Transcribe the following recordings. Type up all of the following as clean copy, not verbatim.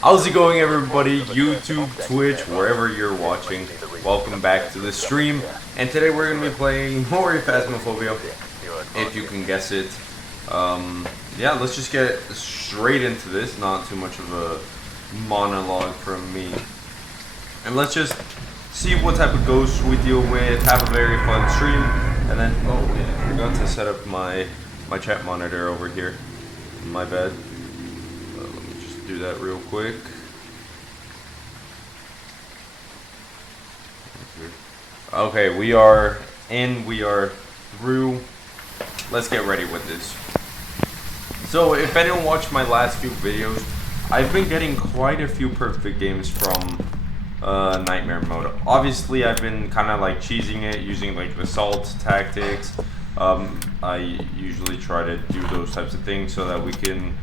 How's it going, everybody? YouTube, Twitch, wherever you're watching. Welcome back to the stream. And today we're going to be playing more Phasmophobia, if you can guess it. Yeah, let's just get straight into this. Not too much of a monologue from me. And let's just see what type of ghosts we deal with, have a very fun stream. And then, oh yeah, I forgot to set up my chat monitor over here. My bad. Let me just do that real quick. Okay, we are in, we are through. Let's get ready with this. So, if anyone watched my last few videos, I've been getting quite a few perfect games from Nightmare mode. Obviously, I've been kind of like cheesing it, using like assault tactics. I usually try to do those types of things so that we can,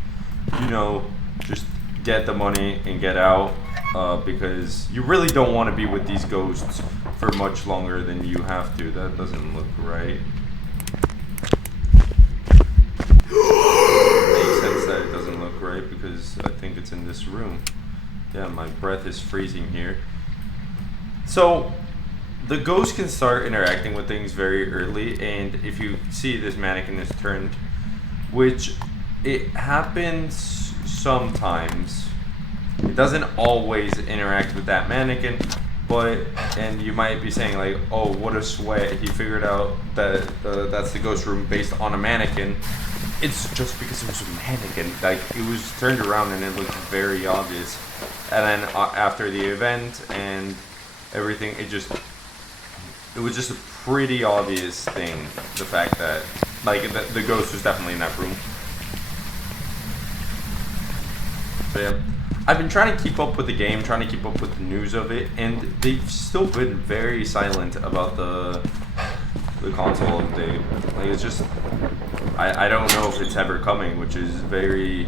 you know, just get the money and get out, because you really don't want to be with these ghosts for much longer than you have to. That doesn't look right. Makes sense that it doesn't look right because I think it's in this room. Yeah, my breath is freezing here. So, the ghost can start interacting with things very early, and if you see this mannequin is turned, which it happens sometimes. It doesn't always interact with that mannequin, but, and you might be saying like, oh, what a sweat, he figured out that that's the ghost room based on a mannequin. It's just because it was a mannequin. Like, it was turned around and it looked very obvious. And then after the event and everything, it was just a pretty obvious thing, the fact that, like, the ghost was definitely in that room. So yeah, I've been trying to keep up with the game, trying to keep up with the news of it, and they've still been very silent about the console update. Like, it's just, I don't know if it's ever coming, which is very,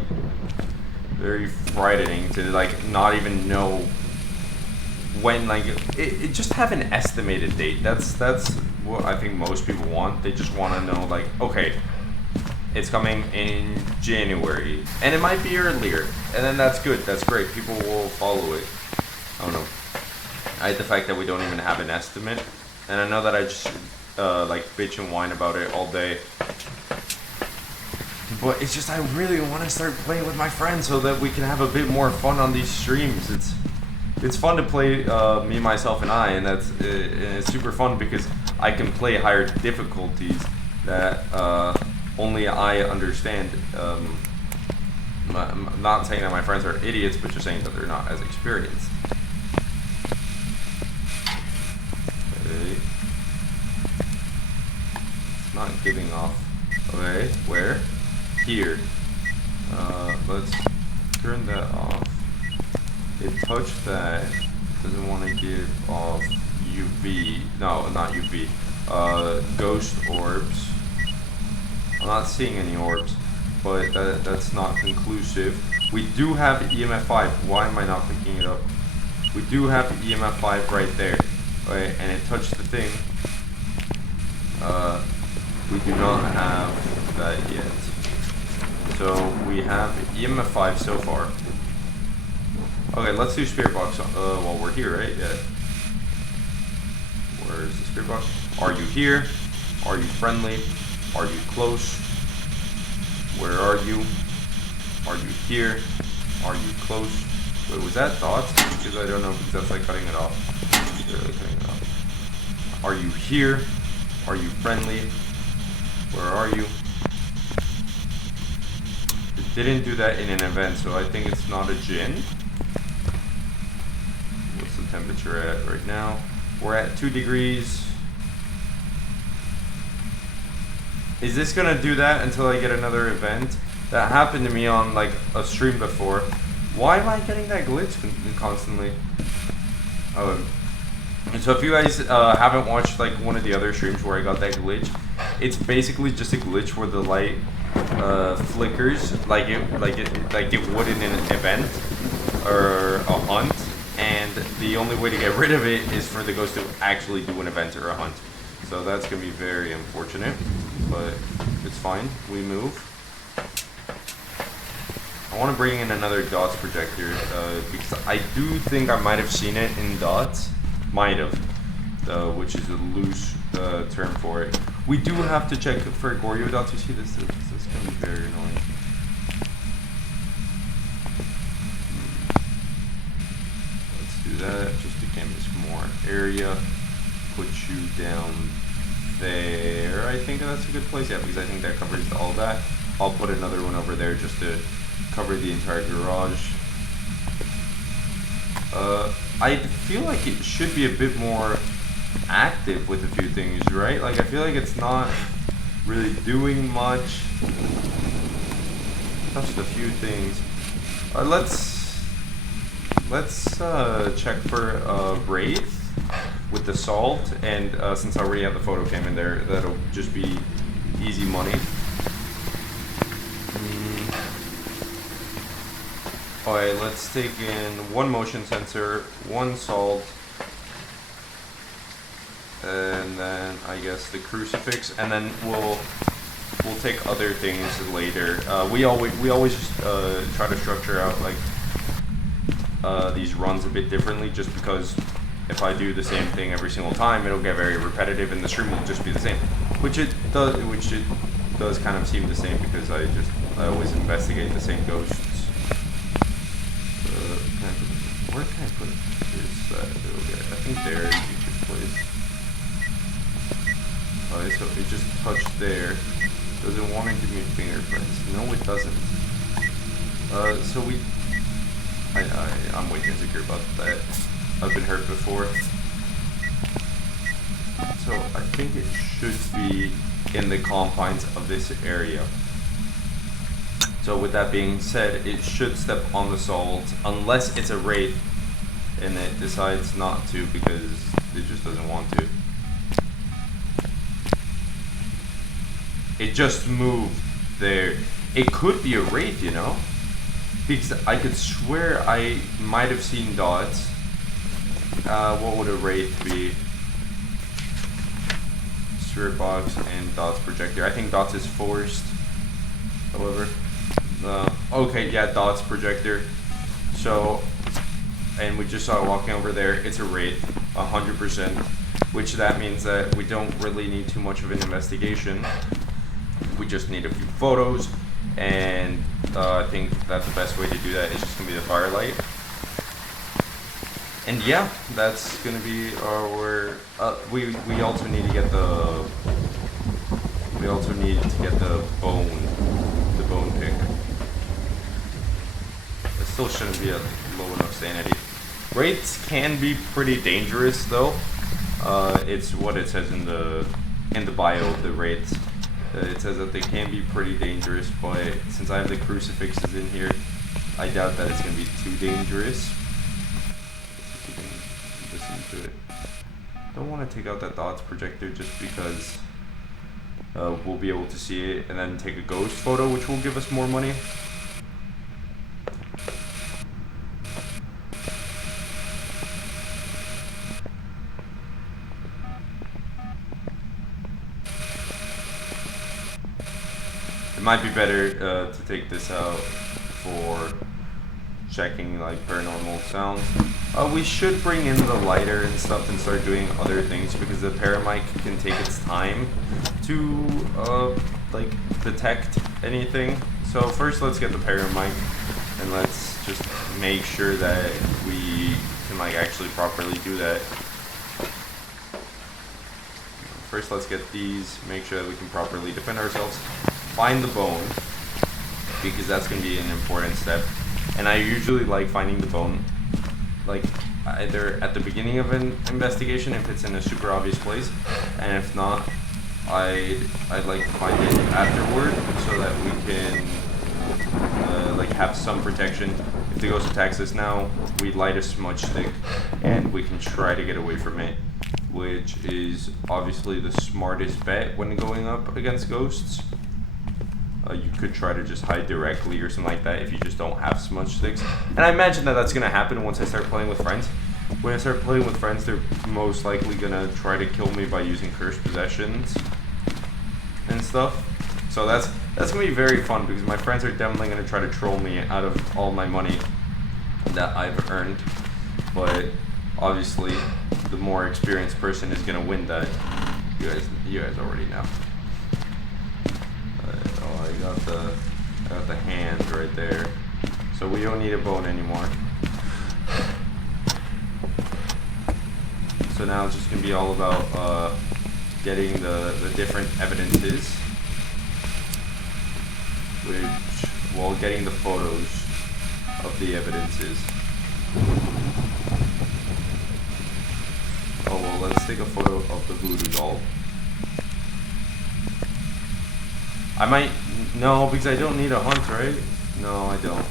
very frightening to, like, not even know when, like, it just have an estimated date. That's what I think most people want. They just want to know, like, okay, it's coming in January, and it might be earlier, and then that's good, that's great, people will follow it. I don't know. I hate the fact that we don't even have an estimate, and I know that I just like bitch and whine about it all day, but it's just I really want to start playing with my friends so that we can have a bit more fun on these streams. It's fun to play me, myself, and I, and it's super fun because I can play higher difficulties that only I understand. I'm not saying that my friends are idiots, but just saying that they're not as experienced. Okay. It's not giving off. Okay, where? Here. Let's turn that off. It touched that. Doesn't want to give off UV. No, not UV. Ghost orbs. I'm not seeing any orbs, but that's not conclusive. We do have EMF 5. Why am I not picking it up? We do have EMF 5 right there. Okay, and it touched the thing. We do not have that yet. So we have EMF 5 so far. Okay, let's do Spirit Box while we're here, right? Yeah. Where's the Spirit Box? Are you here? Are you friendly? Are you close? Where are you? Are you here? Are you close? Wait, was that dots? Because I don't know, because that's like cutting it off. Really cutting it off. Are you here? Are you friendly? Where are you? It didn't do that in an event, so I think it's not a djinn. What's the temperature at right now? We're at 2 degrees. Is this gonna do that until I get another event? That happened to me on like a stream before. Why am I getting that glitch constantly? Oh, and so if you guys haven't watched like one of the other streams where I got that glitch, it's basically just a glitch where the light flickers like it would in an event or a hunt, and the only way to get rid of it is for the ghost to actually do an event or a hunt. So that's gonna be very unfortunate, but it's fine. We move. I I want to bring in another dots projector because I do think I might have seen it in dots. Might have. Which is a loose term for it. We do have to check for Goryo dots. You see this? This is going to be very annoying. Let's do that just to canvas more area. Put you down there. I think that's a good place. Yeah, because I think that covers all that. I'll put another one over there just to cover the entire garage. I feel like it should be a bit more active with a few things, right? Like I feel like it's not really doing much. Touched a few things. Let's check for Wraith with the salt, and since I already have the photo cam in there, that'll just be easy money. Alright, let's take in one motion sensor, one salt, and then I guess the crucifix, and then we'll take other things later. We always just try to structure out like these runs a bit differently, just because if I do the same thing every single time, it'll get very repetitive, and the stream will just be the same, which it does kind of seem the same because I always investigate the same ghosts. Where can I put this? Okay, I think there is a good place. Alright, so it just touched there. Does it want to give me fingerprints? No, it doesn't. So I'm way too insecure about that. I've been hurt before. So I think it should be in the confines of this area. So with that being said, it should step on the salt unless it's a wraith and it decides not to because it just doesn't want to. It just moved there. It could be a wraith, you know? Because I could swear I might have seen dots. What would a wraith be? Spirit box and dots projector. I think dots is forced. However. Okay, yeah, dots projector. So, and we just saw it walking over there. It's a wraith, 100%. Which that means that we don't really need too much of an investigation. We just need a few photos, and I think that the best way to do that is just gonna be the firelight. And yeah, that's gonna be our. We also need to get the. We also need to get the bone pick. It still shouldn't be a low enough sanity. Wraiths can be pretty dangerous though. It's what it says in the bio of the wraiths. It says that they can be pretty dangerous, but since I have the crucifixes in here, I doubt that it's going to be too dangerous. Let's see if we can listen to it. Don't want to take out that dots projector just because we'll be able to see it and then take a ghost photo, which will give us more money. It might be better to take this out for checking like paranormal sounds. We should bring in the lighter and stuff and start doing other things because the paramic can take its time to like detect anything. So first let's get the paramic and let's just make sure that we can like actually properly do that. First let's get these, make sure that we can properly defend ourselves. Find the bone, because that's going to be an important step. And I usually like finding the bone, like either at the beginning of an investigation if it's in a super obvious place, and if not, I'd like to find it afterward so that we can like have some protection. If the ghost attacks us now, we light a smudge stick and we can try to get away from it, which is obviously the smartest bet when going up against ghosts. You could try to just hide directly or something like that if you just don't have smudge sticks. And I imagine that that's going to happen once I start playing with friends. When I start playing with friends, they're most likely going to try to kill me by using cursed possessions and stuff. So that's gonna be very fun because my friends are definitely gonna try to troll me out of all my money that I've earned. But obviously, the more experienced person is gonna win that. You guys already know. Oh, I got the hand right there. So we don't need a bone anymore. So now it's just gonna be all about getting the different evidences, getting the photos of the evidences. Oh well, let's take a photo of the voodoo doll. No, because I don't need a hunt, right? No, I don't.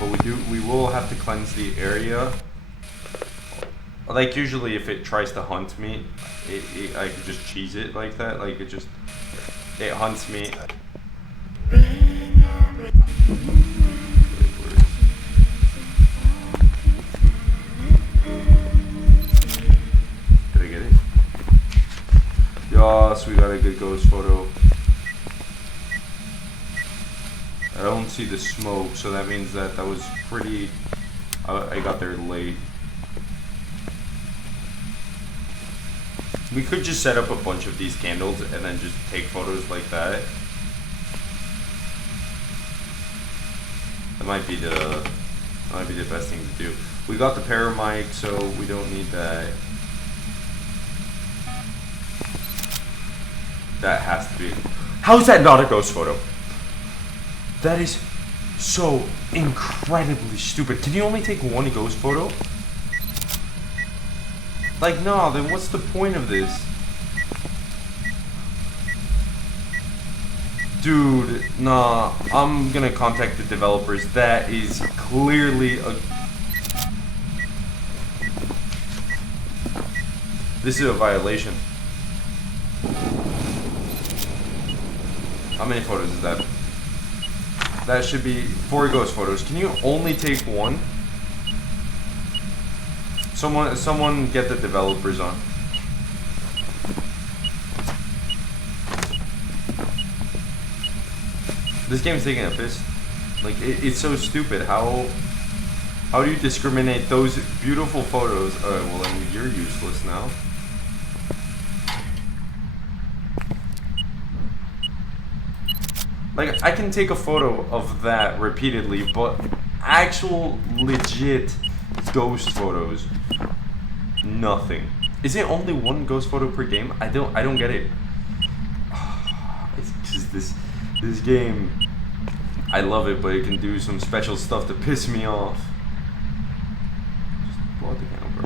But we will have to cleanse the area. Like usually if it tries to hunt me, I could just cheese it like that. Like it hunts me. Did I get it? Yes, we got a good ghost photo. I don't see the smoke, so that means that was pretty. I got there late. We could just set up a bunch of these candles and then just take photos like that. That might be the best thing to do. We got the paramic, so we don't need that. That has to be. How is that not a ghost photo? That is so incredibly stupid. Can you only take one ghost photo? Like, no, then what's the point of this? Dude, nah, I'm gonna contact the developers. That is clearly a... This is a violation. How many photos is that? That should be 4 ghost photos. Can you only take one? Someone get the developers on. This game's taking a piss. Like it's so stupid. How do you discriminate those beautiful photos? Alright, well then you're useless now. Like I can take a photo of that repeatedly, but actual legit ghost photos, nothing. Is it only one ghost photo per game? I don't get it. It's just this game, I love it, but it can do some special stuff to piss me off. Just blow out the candle, bro.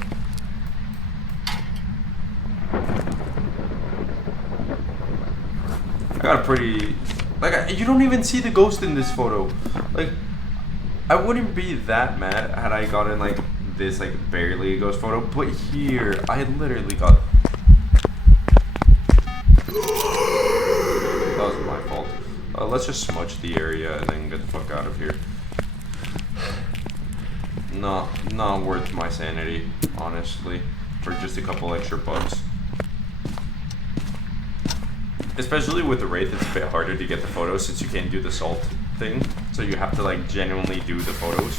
I got a pretty, like, you don't even see the ghost in this photo. Like, I wouldn't be that mad had I gotten like this, like barely a ghost photo, but here I literally got. That was my fault. Let's just smudge the area and then get the fuck out of here. Not worth my sanity, honestly, for just a couple extra bucks. Especially with the Wraith, it's a bit harder to get the photos since you can't do the salt thing. So you have to like genuinely do the photos.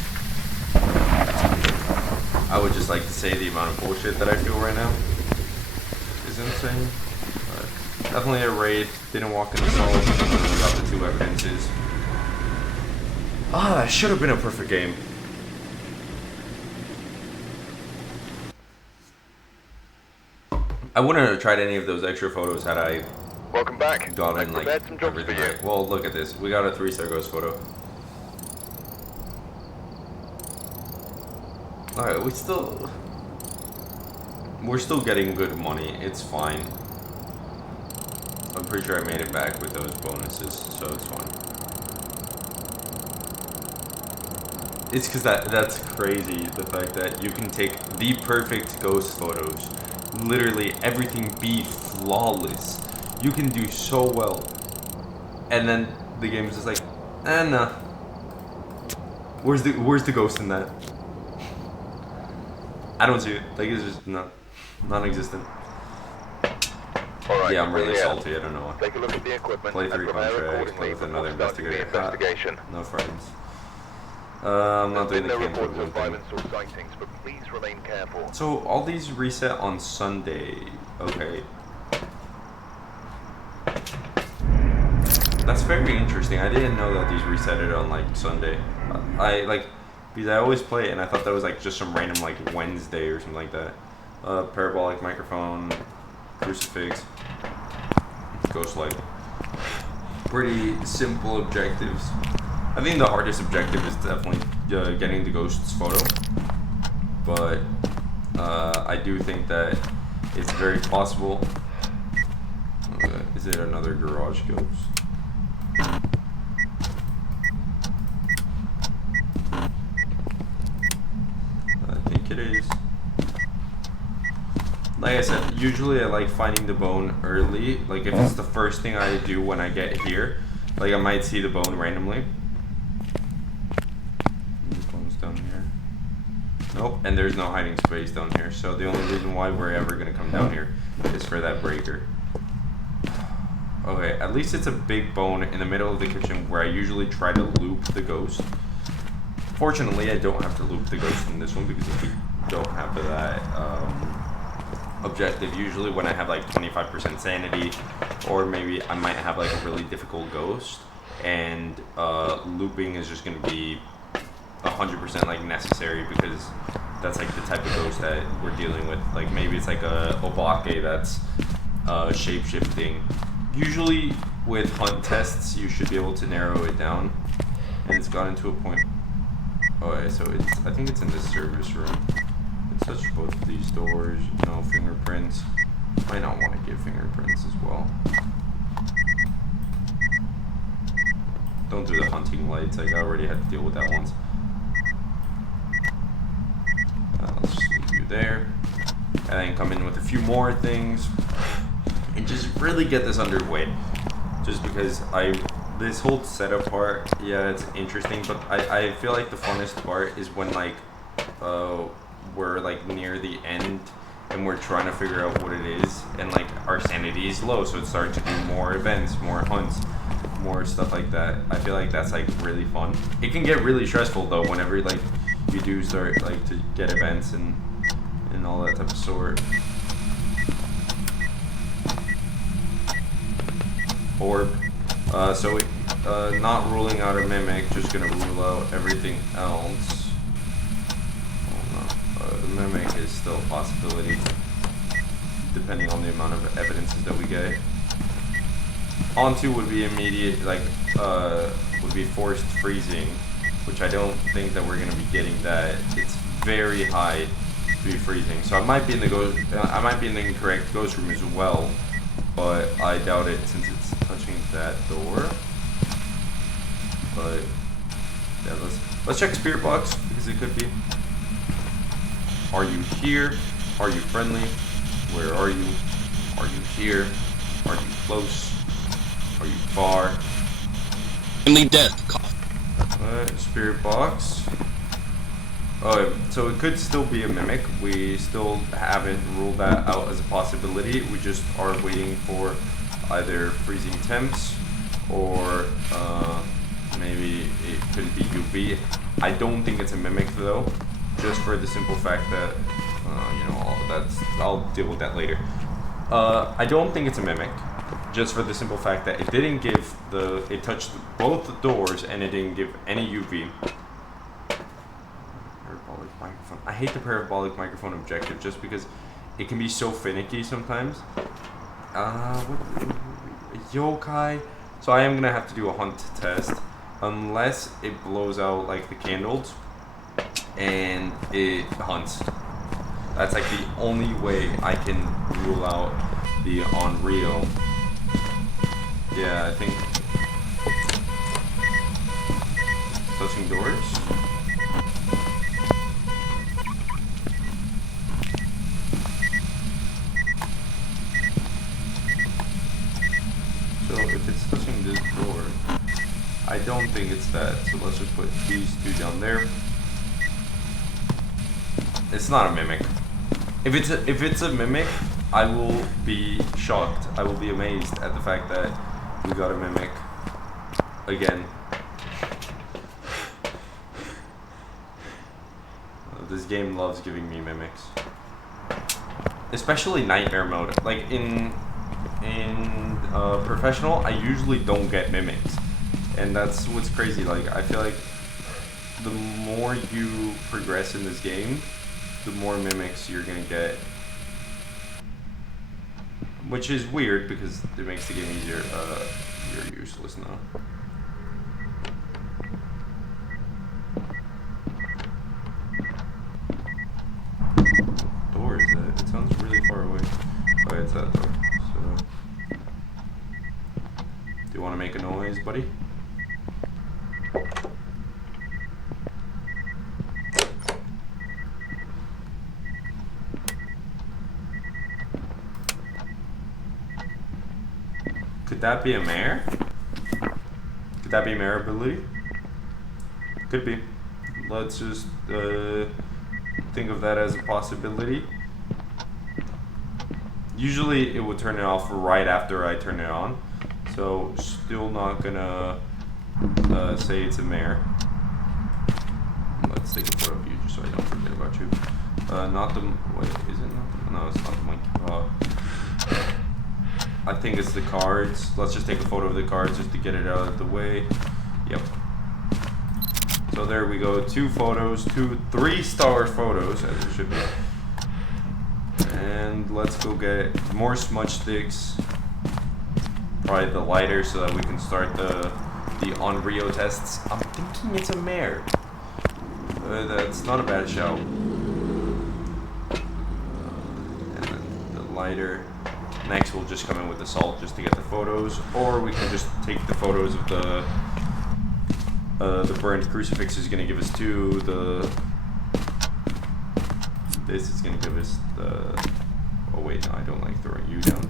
I would just like to say the amount of bullshit that I feel right now is insane. But definitely a Wraith. Didn't walk in the salt. Got the 2 evidences. Ah, that should have been a perfect game. I wouldn't have tried any of those extra photos had I. Welcome back. Got in like some jobs everything for you. right. Well, look at this. We got a 3-star ghost photo. Alright, we're still getting good money. It's fine. I'm pretty sure I made it back with those bonuses, so it's fine. It's because that's crazy, the fact that you can take the perfect ghost photos, literally everything be flawless. You can do so well, and then the game is just like, nah. Where's the ghost in that? I don't see it. Like it's just non-existent. All right. Yeah, I'm really salty. I don't know why. Take a look at the equipment Play and 3 prepare contracts. accordingly Play with before another starting the investigator. investigation. No friends. I'm not doing the No camp reports one of thing. violence or sightings, but please remain careful. So all these reset on Sunday. Okay. That's very interesting. I didn't know that these resetted on like Sunday. I like because I always play it and I thought that was like just some random like Wednesday or something like that. Parabolic microphone, crucifix, ghost light. Pretty simple objectives. I think the hardest objective is definitely getting the ghost's photo, but I do think that it's very possible. Is it another garage ghost? I think it is. Like I said, usually I like finding the bone early. Like if it's the first thing I do when I get here, like I might see the bone randomly. The bone's down here. Nope, and there's no hiding space down here. So the only reason why we're ever gonna come down here is for that breaker. Okay, at least it's a big bone in the middle of the kitchen where I usually try to loop the ghost. Fortunately, I don't have to loop the ghost in this one because if we don't have that objective, usually when I have like 25% sanity, or maybe I might have like a really difficult ghost, and looping is just going to be 100% like necessary because that's like the type of ghost that we're dealing with. Like maybe it's like a obake that's shape-shifting. Usually with hunt tests, you should be able to narrow it down, and it's gotten to a point. Okay, so it's, I think it's in the service room. Let's touch both of these doors. No fingerprints. Might not want to give fingerprints as well. Don't do the hunting lights. Like I already had to deal with that once. Let's just leave you there, and then come in with a few more things. And just really get this underway, just because this whole setup part, yeah, it's interesting, but I feel like the funnest part is when like we're like near the end and we're trying to figure out what it is, and like our sanity is low, so it starts to do more events, more hunts, more stuff like that. I feel like that's like really fun. It can get really stressful though whenever like you do start like to get events and all that type of sort. Orb. So not ruling out a mimic, just gonna rule out everything else. Oh no. The mimic is still a possibility, depending on the amount of evidences that we get. Onto would be immediate, like, would be forced freezing, which I don't think that we're gonna be getting that. It's very high to be freezing. So I might be in the incorrect ghost room as well, but I doubt it since it's touching that door. But yeah, let's check spirit box because it could be. Are you here? Are you friendly? Where are you? Are you here? Are you close? Are you far? Death. Spirit box. Oh, so it could still be a mimic. We still haven't ruled that out as a possibility. We just are waiting for either freezing temps or maybe it could be UV. I don't think it's a mimic though, just for the simple fact that I'll deal with that later. I don't think it's a mimic, just for the simple fact that it didn't give it touched both the doors and it didn't give any UV. Parabolic microphone. I hate the parabolic microphone objective just because it can be so finicky sometimes. Yokai. So I am gonna have to do a hunt test, unless it blows out like the candles and it hunts. That's like the only way I can rule out the unreal. Yeah, I think touching doors. So if it's touching this door, I don't think it's that. So let's just put these two down there. It's not a mimic. If it's a mimic, I will be shocked. I will be amazed at the fact that we got a mimic again. This game loves giving me mimics, especially nightmare mode. Like in professional, I usually don't get mimics, and that's what's crazy. Like I feel like the more you progress in this game, the more mimics you're gonna get, which is weird because it makes the game easier. You're useless now. Door is that? It sounds really far away. Oh, yeah, it's that door. So, do you want to make a noise, buddy? Could that be a mare? Could that be mare ability? Could be. Let's just think of that as a possibility. Usually it would turn it off right after I turn it on, so still not gonna say it's a mare. Let's take a photo of you just so I don't forget about you. Not the, wait, is it not the, no, it's not the monkey. I think it's the cards. Let's just take a photo of the cards just to get it out of the way. Yep. So there we go, 2 photos, 2 3-star photos, as it should be. And let's go get more smudge sticks. Probably the lighter so that we can start the Onryo tests. I'm thinking it's a mare. That's not a bad shout. And then the lighter. Next we'll just come in with the salt just to get the photos, or we can just take the photos of the burned crucifix is going to give us 2, this is going to give us the, oh wait, no, I don't like throwing you down.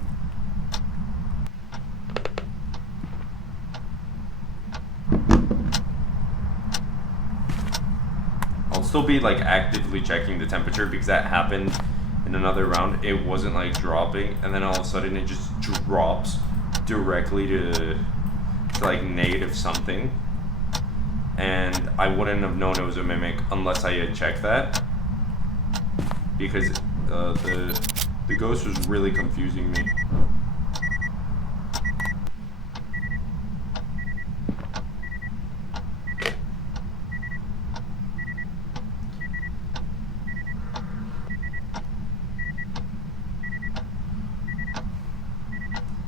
I'll still be like actively checking the temperature because that happened in another round. It wasn't like dropping, and then all of a sudden it just drops directly to like negative something, and I wouldn't have known it was a mimic unless I had checked that, because the ghost was really confusing me.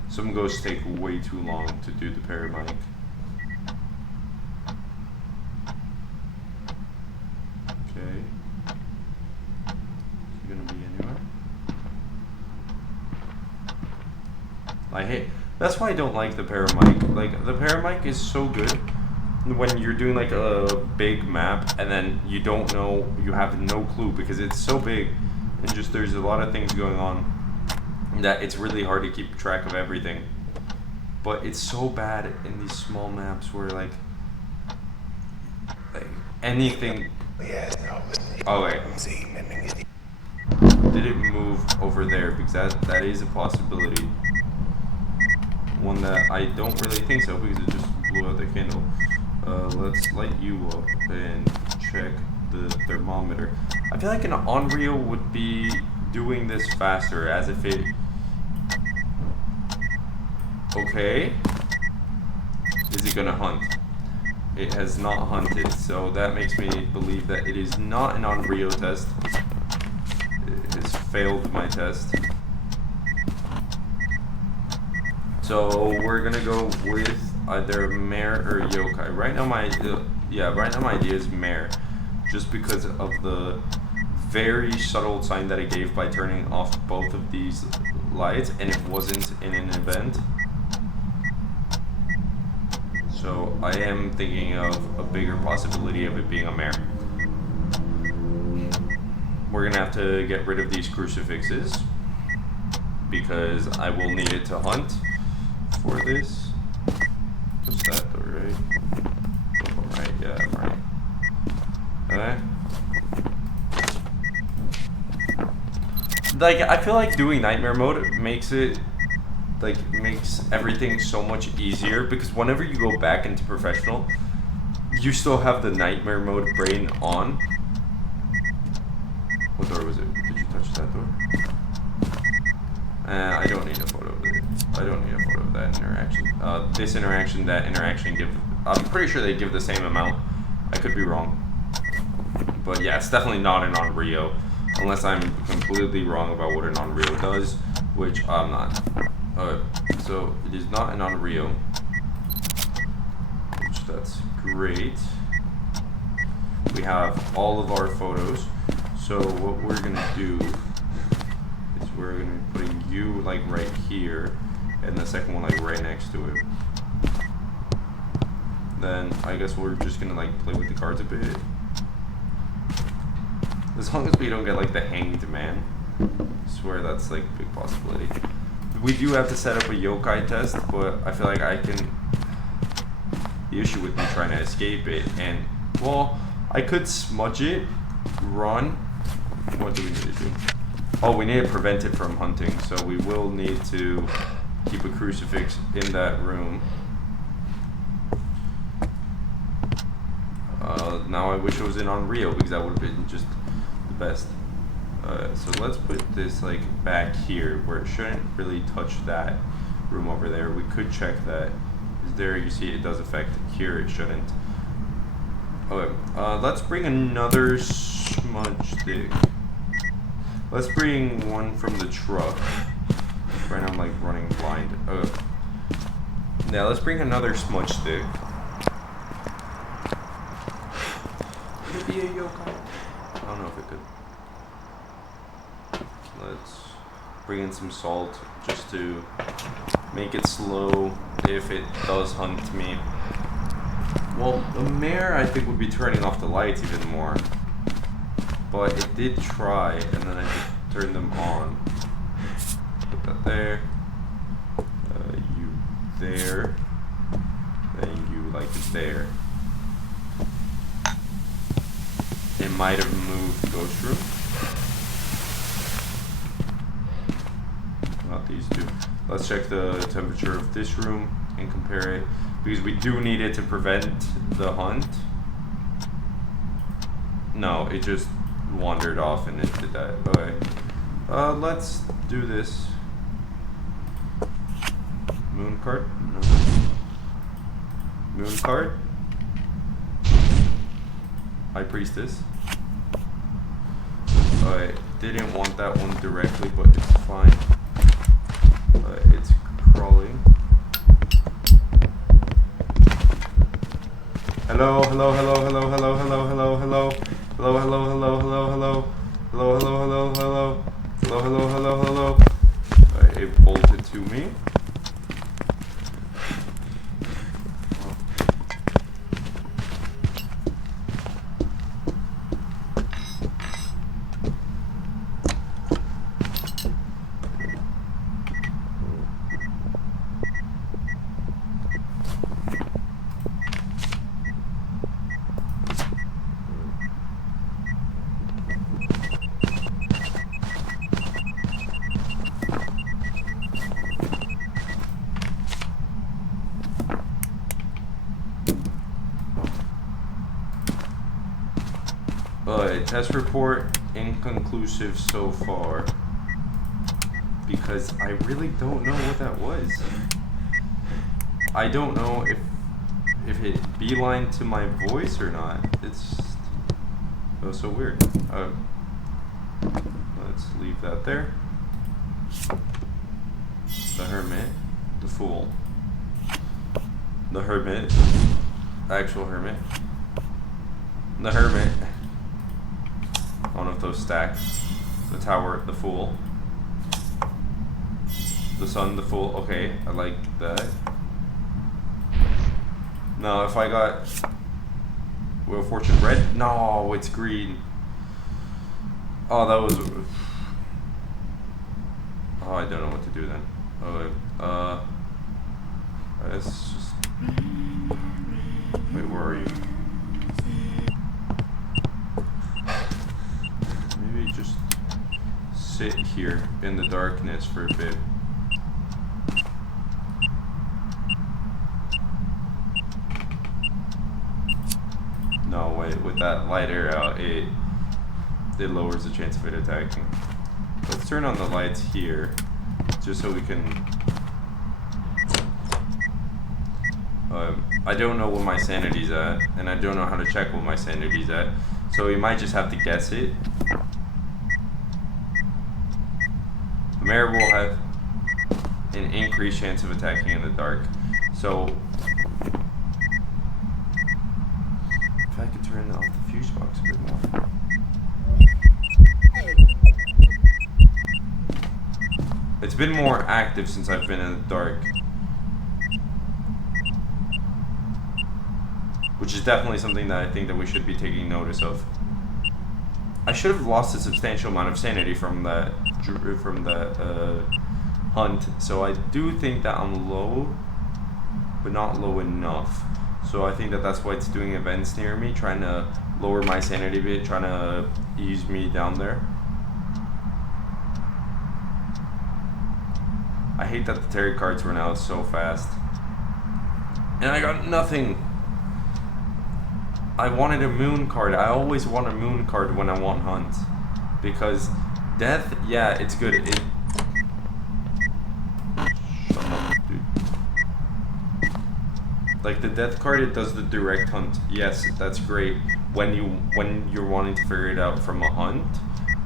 Some ghosts take way too long to do the paramic. Okay. Is he gonna be anywhere? I hate. That's why I don't like the paramic. Like the paramic is so good when you're doing like a big map and then you don't know, you have no clue because it's so big and just there's a lot of things going on that it's really hard to keep track of everything. But it's so bad in these small maps where like anything. Oh wait. Did it move over there? Because that is a possibility. One that I don't really think so because it just blew out the candle. Let's light you up and check the thermometer. I feel like an Onryo would be doing this faster, as if it. Okay. Is it gonna hunt? It has not hunted, so that makes me believe that it is not an Onryo test. It has failed my test. So we're gonna go with either mare or yokai. Right now my idea is mare, just because of the very subtle sign that I gave by turning off both of these lights, and it wasn't in an event. So I am thinking of a bigger possibility of it being a mare. We're gonna have to get rid of these crucifixes because I will need it to hunt for this. What's that though, right? I'm right, yeah, I'm right. Okay. like, I feel like doing nightmare mode makes everything so much easier, because whenever you go back into professional, you still have the nightmare mode brain on. What door was it? Did you touch that door? I don't need a photo of it. I don't need a photo of that interaction. This interaction, that interaction give. I'm pretty sure they give the same amount. I could be wrong. But yeah, it's definitely not an Onryo. Unless I'm completely wrong about what an Onryo does, which I'm not. So it is not an Onryo. Which that's great. We have all of our photos. So what we're gonna do is we're gonna be putting you like right here, and the second one like right next to it. Then I guess we're just gonna like play with the cards a bit. As long as we don't get like the hanged man. I swear that's like a big possibility. We do have to set up a yokai test, but I feel like I can. The issue with me trying to escape it, and well, I could smudge it, run. What do we need to do? Oh, we need to prevent it from hunting, so we will need to keep a crucifix in that room. Now I wish it was in Onryo, because that would have been just the best. So let's put this like back here where it shouldn't really touch that room over there. We could check that. Is there? You see, it does affect. Here it shouldn't. Okay. Let's bring another smudge stick. Let's bring one from the truck. Right now I'm like running blind. Now let's bring another smudge stick. Could it be a yokai? I don't know if it could. Let's bring in some salt just to make it slow if it does hunt me. Well, the mare I think would be turning off the lights even more. But it did try, and then I just turned them on. Put that there. You there. Then you like there. It might have moved ghost room. Not these two. Let's check the temperature of this room and compare it, because we do need it to prevent the hunt. No, it just wandered off and it did that. Okay. Let's do this. Moon card? No. Moon card? High priestess. Alright, didn't want that one directly, but it's fine. It's crawling. Hello, hello, hello, hello, hello, hello, hello, hello. Hello, hello, hello, hello, hello. Hello, hello, hello, hello. Hello, hello, hello, hello. It bolted to me. Test report inconclusive so far, because I really don't know what that was. I don't know if it beelined to my voice or not. It's so weird. Let's leave that there. The hermit, the fool, the hermit, actual hermit, the hermit. I don't know if those stack. The tower, the fool. The sun, the fool. Okay, I like that. No, if I got Wheel of Fortune red? No, it's green. Oh, that was... Oh, I don't know what to do then. Okay, let's just... Wait, where are you? sit here in the darkness for a bit. No, wait, with that lighter out, it lowers the chance of it attacking. Let's turn on the lights here, just so we can... I don't know what my sanity's at, and I don't know how to check what my sanity's at, so we might just have to guess it. The mayor will have an increased chance of attacking in the dark, so if I could turn off the fuse box a bit more. It's been more active since I've been in the dark, which is definitely something that I think that we should be taking notice of. I should have lost a substantial amount of sanity from that hunt, so I do think that I'm low, but not low enough. So I think that that's why it's doing events near me, trying to lower my sanity a bit, trying to ease me down there. I hate that the tarot cards run out so fast. And I got nothing. I wanted a moon card. I always want a moon card when I want hunts. Because death, yeah, it's good. Shut up, dude. Like the death card, it does the direct hunt. Yes, that's great when you're wanting to figure it out from a hunt.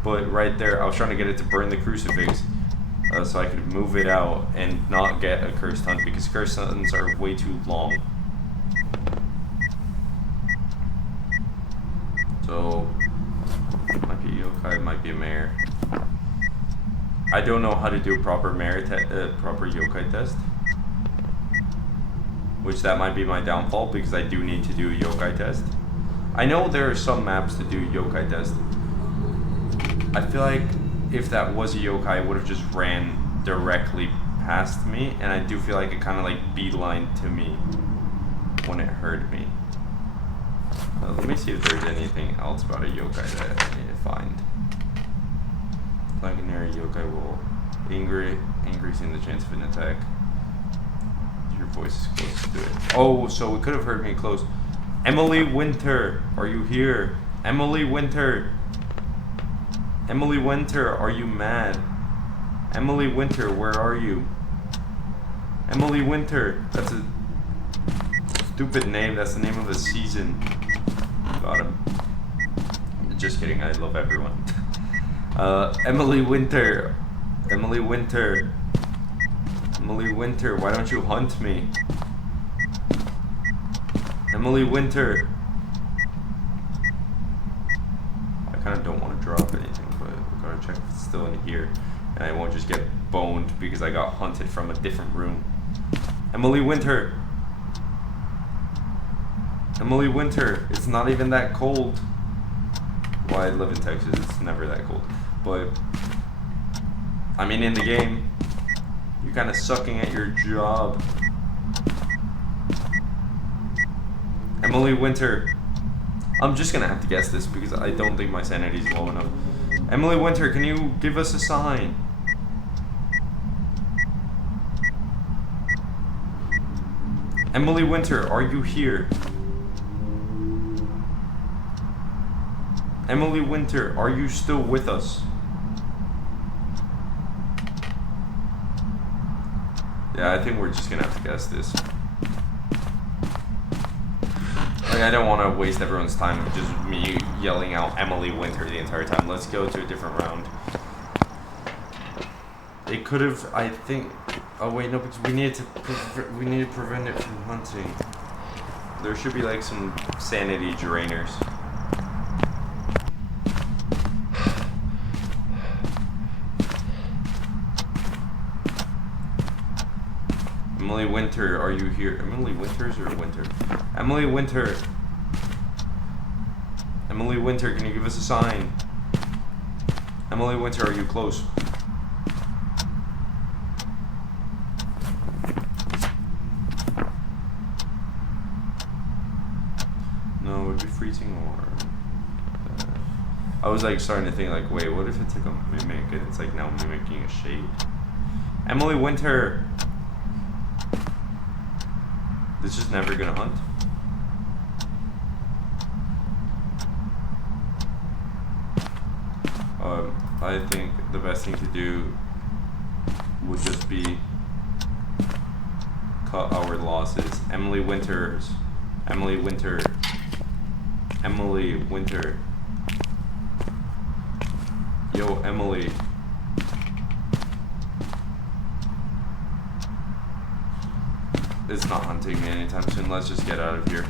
But right there, I was trying to get it to burn the crucifix. So I could move it out and not get a cursed hunt, because cursed hunts are way too long. So, might be yokai, might be a mare. I don't know how to do a proper proper yokai test, which that might be my downfall, because I do need to do a yokai test. I know there are some maps that do yokai test. I feel like if that was a yokai, it would have just ran directly past me, and I do feel like it kind of like beelined to me when it heard me. Let me see if there's anything else about a yokai that I need to find. Legendary yokai will increasing the chance of an attack. Your voice is close to it. Oh, so it could have heard me close. Emily Winter, are you here? Emily Winter. Emily Winter, are you mad? Emily Winter, where are you? Emily Winter, that's a stupid name. That's the name of the season. Got him. Just kidding, I love everyone. Emily Winter. Emily Winter. Emily Winter, why don't you hunt me? Emily Winter. I kind of don't want to drop anything, but we gotta check if it's still in here, and I won't just get boned because I got hunted from a different room. Emily Winter. Emily Winter. It's not even that cold. Well, I live in Texas. It's never that cold. But I mean, in the game, you're kind of sucking at your job. Emily Winter. I'm just gonna have to guess this because I don't think my sanity is low enough. Emily Winter, can you give us a sign? Emily Winter, are you here? Emily Winter, are you still with us? Yeah, I think we're just gonna have to guess this. Like, I don't want to waste everyone's time with just me yelling out Emily Winter the entire time. Let's go to a different round. It could have, I think. Oh wait, no, because we need to prevent it from hunting. There should be like some sanity drainers. Emily Winter, are you here? Emily Winters or Winter? Emily Winter. Emily Winter, can you give us a sign? Emily Winter, are you close? No, it would be freezing or... I was like starting to think like, wait, what if it's like a mimic and it's like now mimicking a shade? Emily Winter. This is never gonna hunt. I think the best thing to do would just be cut our losses. Emily Winters. Emily Winter. Emily Winter. Yo, Emily. It's not hunting me anytime soon. Let's just get out of here.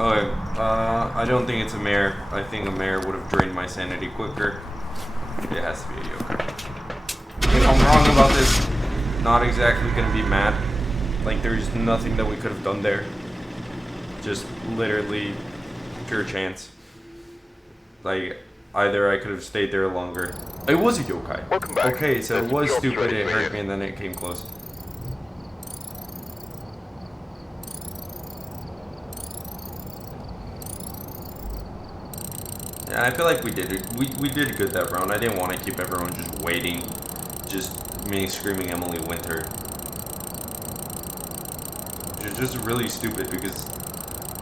Okay, I don't think it's a mare. I think a mare would have drained my sanity quicker. It has to be a yoker. If I'm wrong about this, not exactly gonna be mad. Like, there's nothing that we could have done there. Just literally pure chance. Like, either I could have stayed there longer. It was a yokai. Welcome back. Okay, so it There's was jobs stupid, ready it for hurt you. me, and then it came close. Yeah, I feel like we did it. We did good that round. I didn't want to keep everyone just waiting. Just me screaming Emily Winter. Which is just really stupid because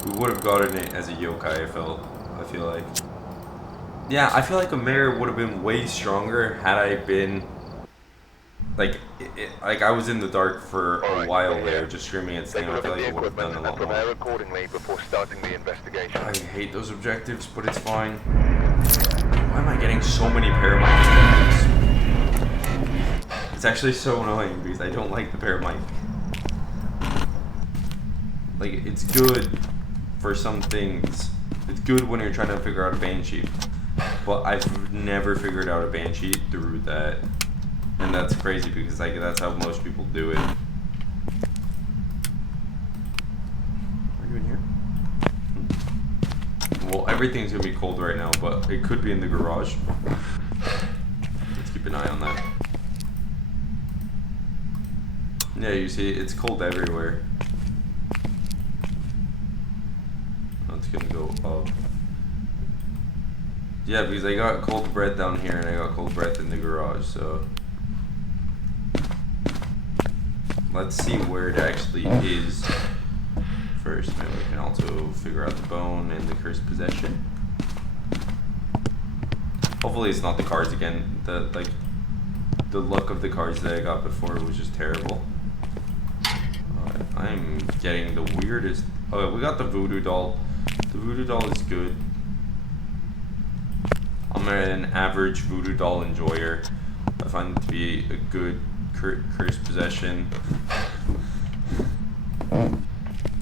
we would have gotten it as a yokai, I feel like. Yeah, I feel like a mare would have been way stronger had I been like like I was in the dark for a while there, just screaming at Sam. I feel like it would have done a lot more. Prepare accordingly before starting the investigation. I hate those objectives, but it's fine. Why am I getting so many paramite objectives? It's actually so annoying because I don't like the paramite. Like, it's good for some things. It's good when you're trying to figure out a banshee. But I've never figured out a banshee through that. And that's crazy because like that's how most people do it. Are you in here? Well, everything's gonna be cold right now, but it could be in the garage. Let's keep an eye on that. Yeah, you see, it's cold everywhere. Oh, it's gonna go up. Yeah, because I got cold breath down here and I got cold breath in the garage, so. Let's see where it actually is first. Maybe we can also figure out the bone and the cursed possession. Hopefully it's not the cards again. The luck of the cards that I got before was just terrible. I'm getting the weirdest. Oh, we got the voodoo doll. The voodoo doll is good. I'm an average voodoo doll enjoyer. I find it to be a good cursed possession.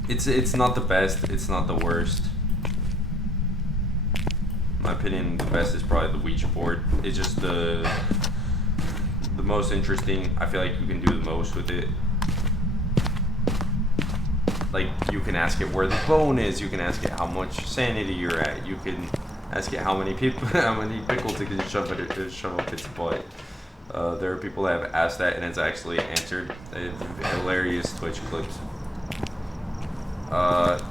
It's not the best. It's not the worst. In my opinion, the best is probably the Ouija board. It's just the most interesting. I feel like you can do the most with it. Like, you can ask it where the bone is. You can ask it how much sanity you're at. You can ask it how many pickles it can shove up its butt. There are people that have asked that and it's actually answered. Hilarious Twitch clips.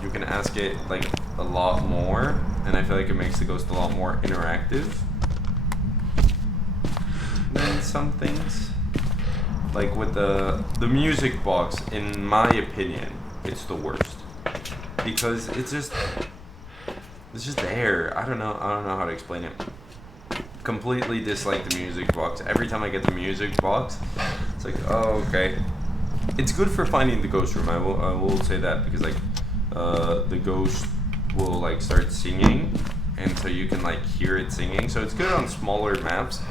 You can ask it like a lot more, and I feel like it makes the ghost a lot more interactive than some things. Like with the music box, in my opinion, it's the worst because it's just there. I don't know how to explain it. Completely dislike the music box. Every time I get the music box, it's like, oh, okay. It's good for finding the ghost room. I will say that because like the ghost will like start singing, and so you can like hear it singing. So it's good on smaller maps.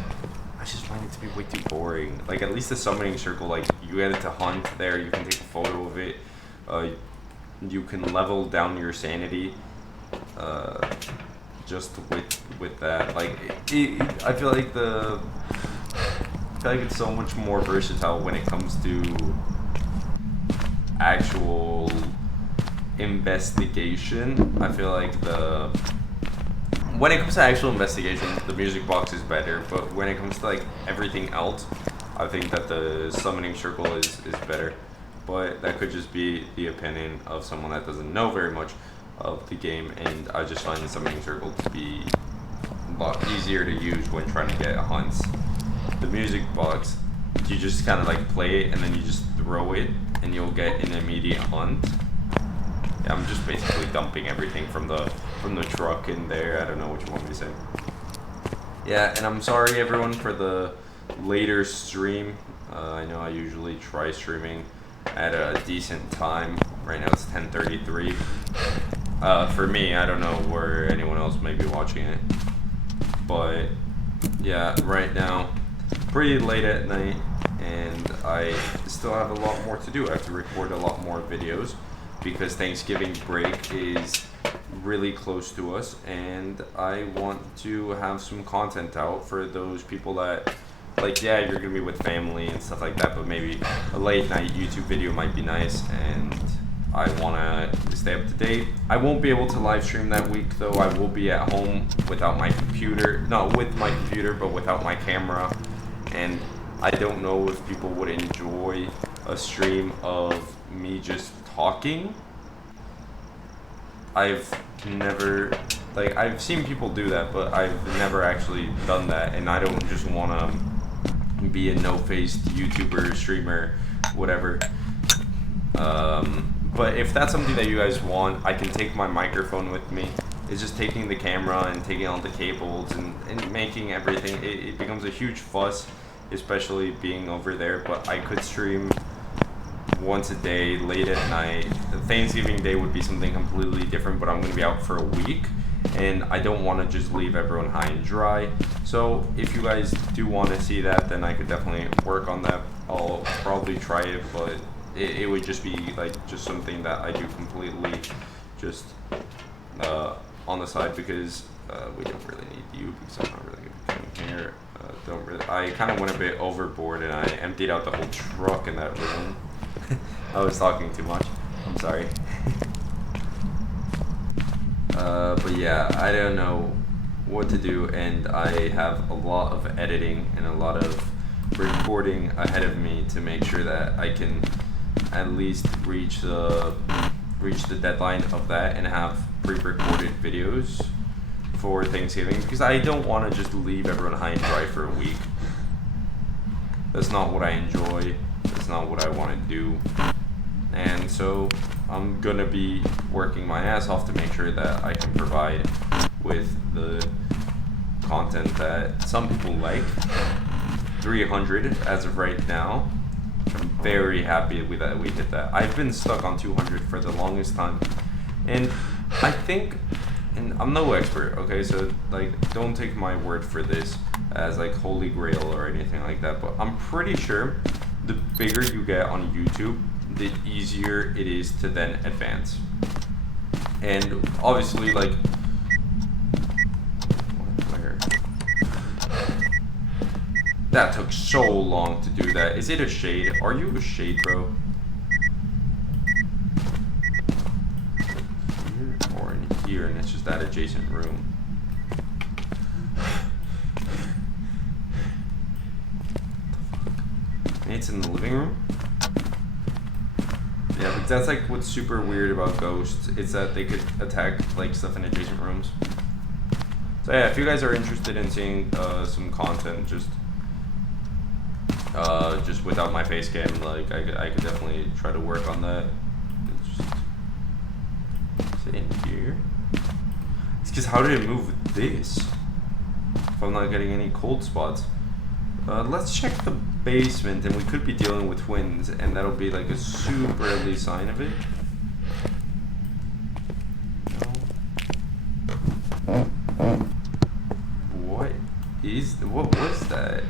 I just find it to be way too boring. Like at least the summoning circle, like you get it to hunt there. You can take a photo of it. You can level down your sanity. Just with that, like I feel like it's so much more versatile when it comes to actual investigation. I feel like when it comes to actual investigation, the music box is better, but when it comes to like everything else, I think that the summoning circle is better. But that could just be the opinion of someone that doesn't know very much. of the game, and I just find the summoning circle to be a lot easier to use when trying to get hunts. The music box, you just kind of like play it and then you just throw it and you'll get an immediate hunt. Yeah, I'm just basically dumping everything from the truck in there. I don't know what you want me to say. Yeah, and I'm sorry everyone for the later stream. I know I usually try streaming at a decent time. Right now it's 10:33. For me, I don't know where anyone else may be watching it, but yeah, right now pretty late at night, and I still have a lot more to do. I have to record a lot more videos because Thanksgiving break is really close to us, and I want to have some content out for those people that, like, yeah, you're gonna be with family and stuff like that, but maybe a late night YouTube video might be nice, and I wanna stay up to date. I won't be able to live stream that week though. I will be at home without my computer, not with my computer, but without my camera, and I don't know if people would enjoy a stream of me just talking. I've never, like, I've seen people do that, but I've never actually done that, and I don't just want to be a no-faced YouTuber, streamer, whatever. But if that's something that you guys want, I can take my microphone with me. It's just taking the camera and taking all the cables and making everything. It becomes a huge fuss, especially being over there, but I could stream once a day, late at night. The Thanksgiving Day would be something completely different, but I'm going to be out for a week, and I don't want to just leave everyone high and dry. So if you guys do want to see that, then I could definitely work on that. I'll probably try it, but it would just be like just something that I do completely just on the side, because we don't really need you, because I'm not really going to be coming here. I kind of went a bit overboard and I emptied out the whole truck in that room. I was talking too much. I'm sorry. But yeah, I don't know what to do, and I have a lot of editing and a lot of recording ahead of me to make sure that I can at least reach the deadline of that and have pre-recorded videos for Thanksgiving, because I don't want to just leave everyone high and dry for a week. That's not what I enjoy. That's not what I want to do. And so I'm gonna be working my ass off to make sure that I can provide with the content that some people like. 300 as of right now. I'm very happy with that we hit that. I've been stuck on 200 for the longest time, and I think, and I'm no expert, okay, so like don't take my word for this as like holy grail or anything like that, but I'm pretty sure the bigger you get on YouTube, the easier it is to then advance. And obviously, like, where? That took so long to do that. Is it a shade? Are you a shade, bro? Here or in here, and it's just that adjacent room. And it's in the living room? Yeah, but that's like what's super weird about ghosts. It's that they could attack like stuff in adjacent rooms. So yeah, if you guys are interested in seeing some content just without my face cam, like I could definitely try to work on that. It's just in here. It's because how did it move with this? If I'm not getting any cold spots. Let's check the basement, and we could be dealing with twins, and that'll be like a super early sign of it. No. What was that?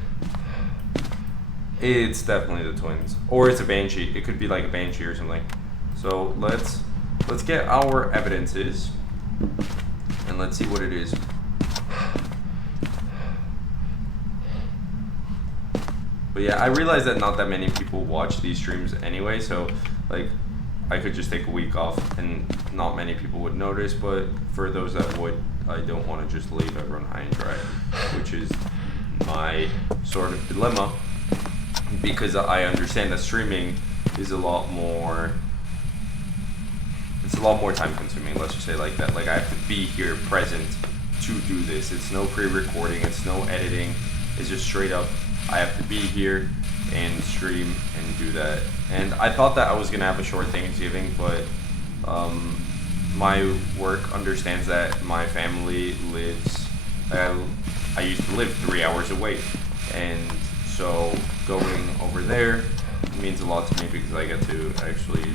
It's definitely the twins, or it's a banshee. It could be like a banshee or something. So let's get our evidences, and let's see what it is. But yeah, I realize that not that many people watch these streams anyway, so like I could just take a week off and not many people would notice, but for those that would, I don't want to just leave everyone high and dry, which is my sort of dilemma, because I understand that streaming is a lot more it's a lot more time consuming, let's just say it like that. Like, I have to be here present to do this. It's no pre-recording, it's no editing. It's just straight up, I have to be here and stream and do that. And I thought that I was gonna have a short Thanksgiving, but my work understands that my family lives, I used to live 3 hours away, and so going over there means a lot to me because I get to actually,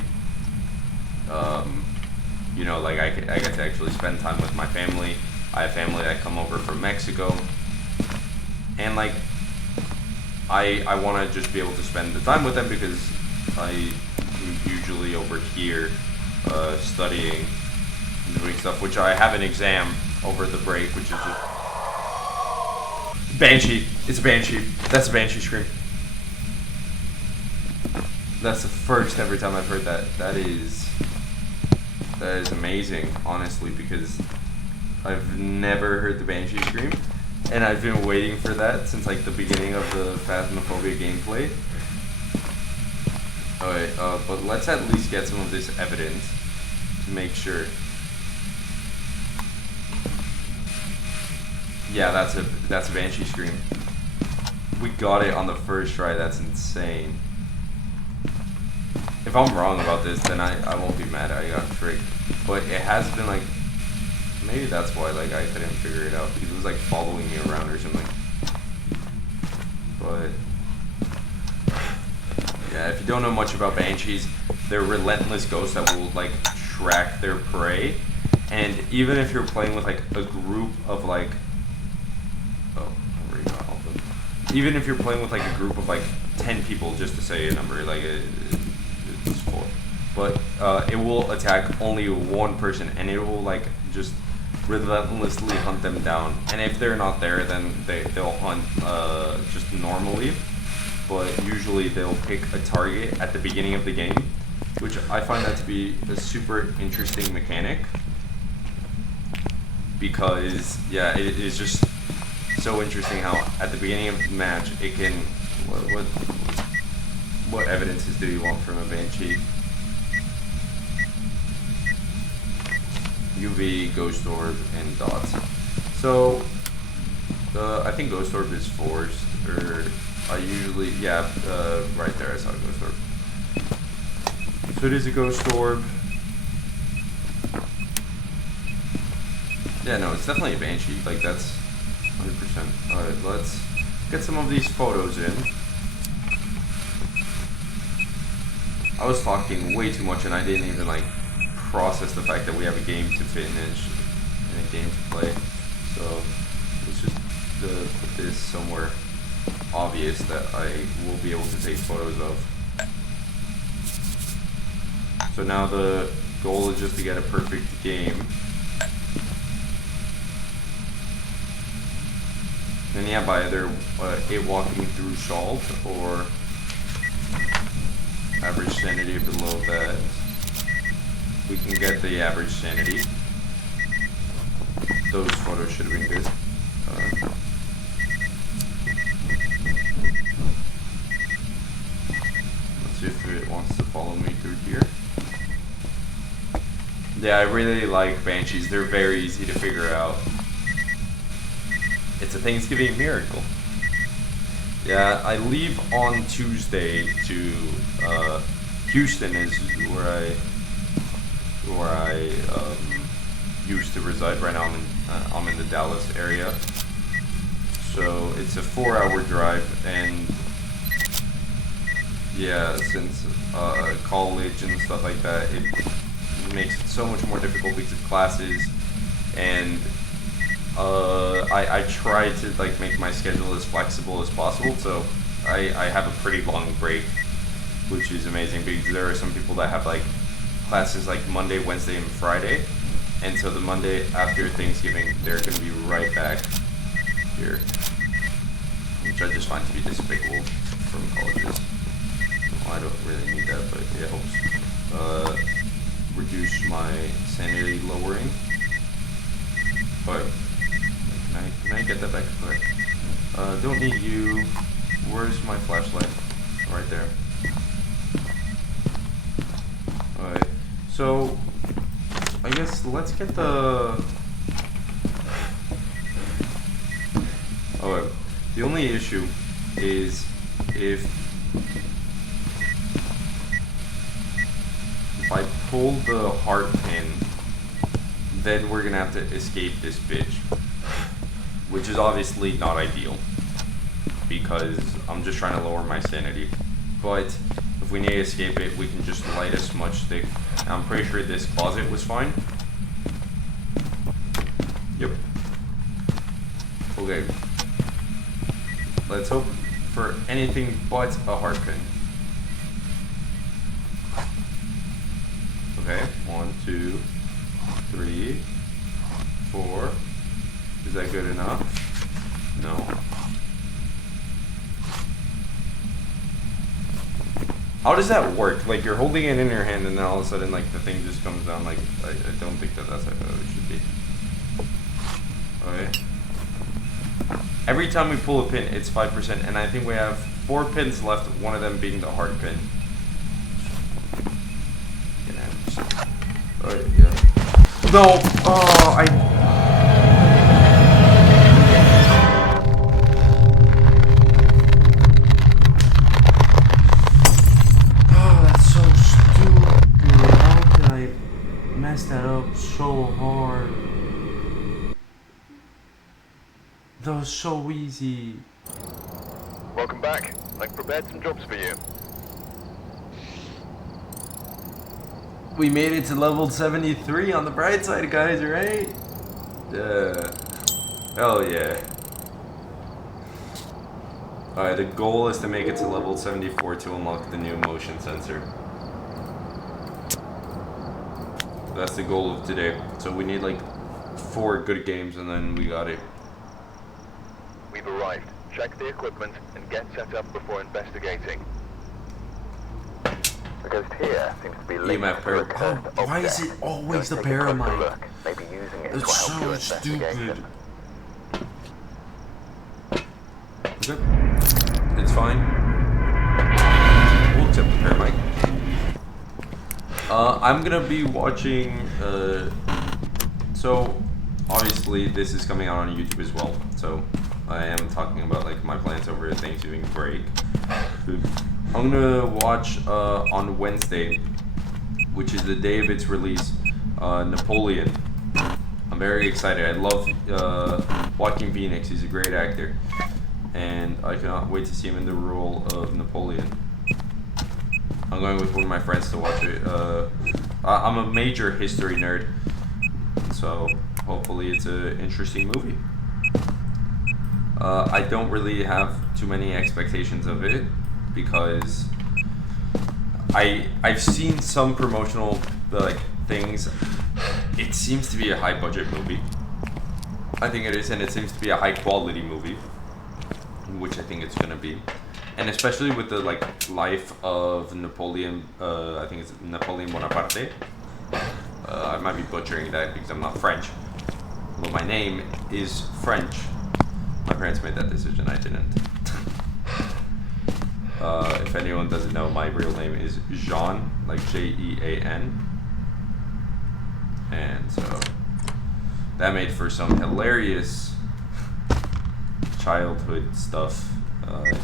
you know, like I get to actually spend time with my family. I have family that come over from Mexico, and like I want to just be able to spend the time with them because I'm usually over here studying and doing stuff, which I have an exam over the break, which is just Banshee. It's a Banshee. That's a Banshee scream. That's the first ever time I've heard that. That is amazing, honestly, because I've never heard the Banshee scream, and I've been waiting for that since like the beginning of the Phasmophobia gameplay. Alright, but let's at least get some of this evidence to make sure. Yeah, that's a Banshee scream. We got it on the first try. That's insane. If I'm wrong about this, then I won't be mad. I got tricked. But it has been like, maybe that's why like I couldn't figure it out, because it was like following me around or something. But yeah, if you don't know much about Banshees, they're relentless ghosts that will like track their prey. And even if you're playing with like a group of like, even if you're playing with like a group of like 10 people, just to say a number, like it's 4, but it will attack only one person, and it will like just relentlessly hunt them down. And if they're not there, then they'll hunt just normally, but usually they'll pick a target at the beginning of the game, which I find that to be a super interesting mechanic, because yeah, it is just so interesting how at the beginning of the match it can, what evidences do you want from a Banshee? UV, Ghost Orb, and Dots. So I think Ghost Orb is forced, or I usually, yeah, right there I saw Ghost Orb. So it is a Ghost Orb. Yeah, no, it's definitely a Banshee, like that's 100%. Alright, let's get some of these photos in. I was talking way too much and I didn't even like process the fact that we have a game to finish and a game to play. So let's just put this somewhere obvious that I will be able to take photos of. So now the goal is just to get a perfect game. And yeah, by either it walking through salt or average sanity below that, we can get the average sanity. Those photos should have been good. Let's see if it wants to follow me through here. Yeah, I really like Banshees. They're very easy to figure out. It's a Thanksgiving miracle. Yeah, I leave on Tuesday to Houston is where I used to reside. Right now I'm in the Dallas area. So it's a 4-hour drive, and yeah, since college and stuff like that, it makes it so much more difficult because of classes, and I try to like make my schedule as flexible as possible, so I have a pretty long break, which is amazing because there are some people that have like classes like Monday, Wednesday, and Friday, and so the Monday after Thanksgiving they're going to be right back here, which I just find to be despicable from colleges. Well, I don't really need that, but it helps reduce my sanity lowering. But can I get that back quick? Don't need you. Where's my flashlight? Right there. Alright, so I guess let's get the... Oh, wait. The only issue is if I pull the heart pin, then we're gonna have to escape this bitch, which is obviously not ideal because I'm just trying to lower my sanity. But if we need to escape it, we can just light a smudge stick. I'm pretty sure this closet was fine. Yep. Okay. Let's hope for anything but a heart pin. Okay, 1, 2, 3, 4. Is that good enough? No. How does that work? Like, you're holding it in your hand and then all of a sudden, like, the thing just comes down. Like, I don't think that's how it should be. Okay. Every time we pull a pin, it's 5%, and I think we have 4 pins left, one of them being the heart pin. Alright, yeah. No! Oh, Oh, that's so stupid. How did I mess that up so hard? That was so easy. Welcome back. I've prepared some jobs for you. We made it to level 73 on the bright side, guys, right? Hell yeah. Alright, the goal is to make it to level 74 to unlock the new motion sensor. That's the goal of today. So we need like 4 good games and then we got it. We've arrived. Check the equipment and get set up before investigating. The ghost here seems to be linked EMF to a paramite. cursed Oh, why is object. it always the Go take a closer paramite? look. Maybe using it It's to help your so investigation. stupid. Okay. It's fine. We'll accept the paramite. I'm gonna be watching, so obviously this is coming out on YouTube as well, so I am talking about like my plans over a Thanksgiving break. I'm gonna watch on Wednesday, which is the day of its release, Napoleon. I'm very excited. I love Joaquin Phoenix. He's a great actor, and I cannot wait to see him in the role of Napoleon. I'm going with one of my friends to watch it. I'm a major history nerd, so hopefully it's an interesting movie. I don't really have too many expectations of it because I've seen some promotional like things. It seems to be a high budget movie. I think it is, and it seems to be a high quality movie, which I think it's gonna be. And especially with the like life of Napoleon, I think it's Napoleon Bonaparte. I might be butchering that because I'm not French, but my name is French. My parents made that decision, I didn't. If anyone doesn't know, my real name is Jean, like Jean. And so that made for some hilarious childhood stuff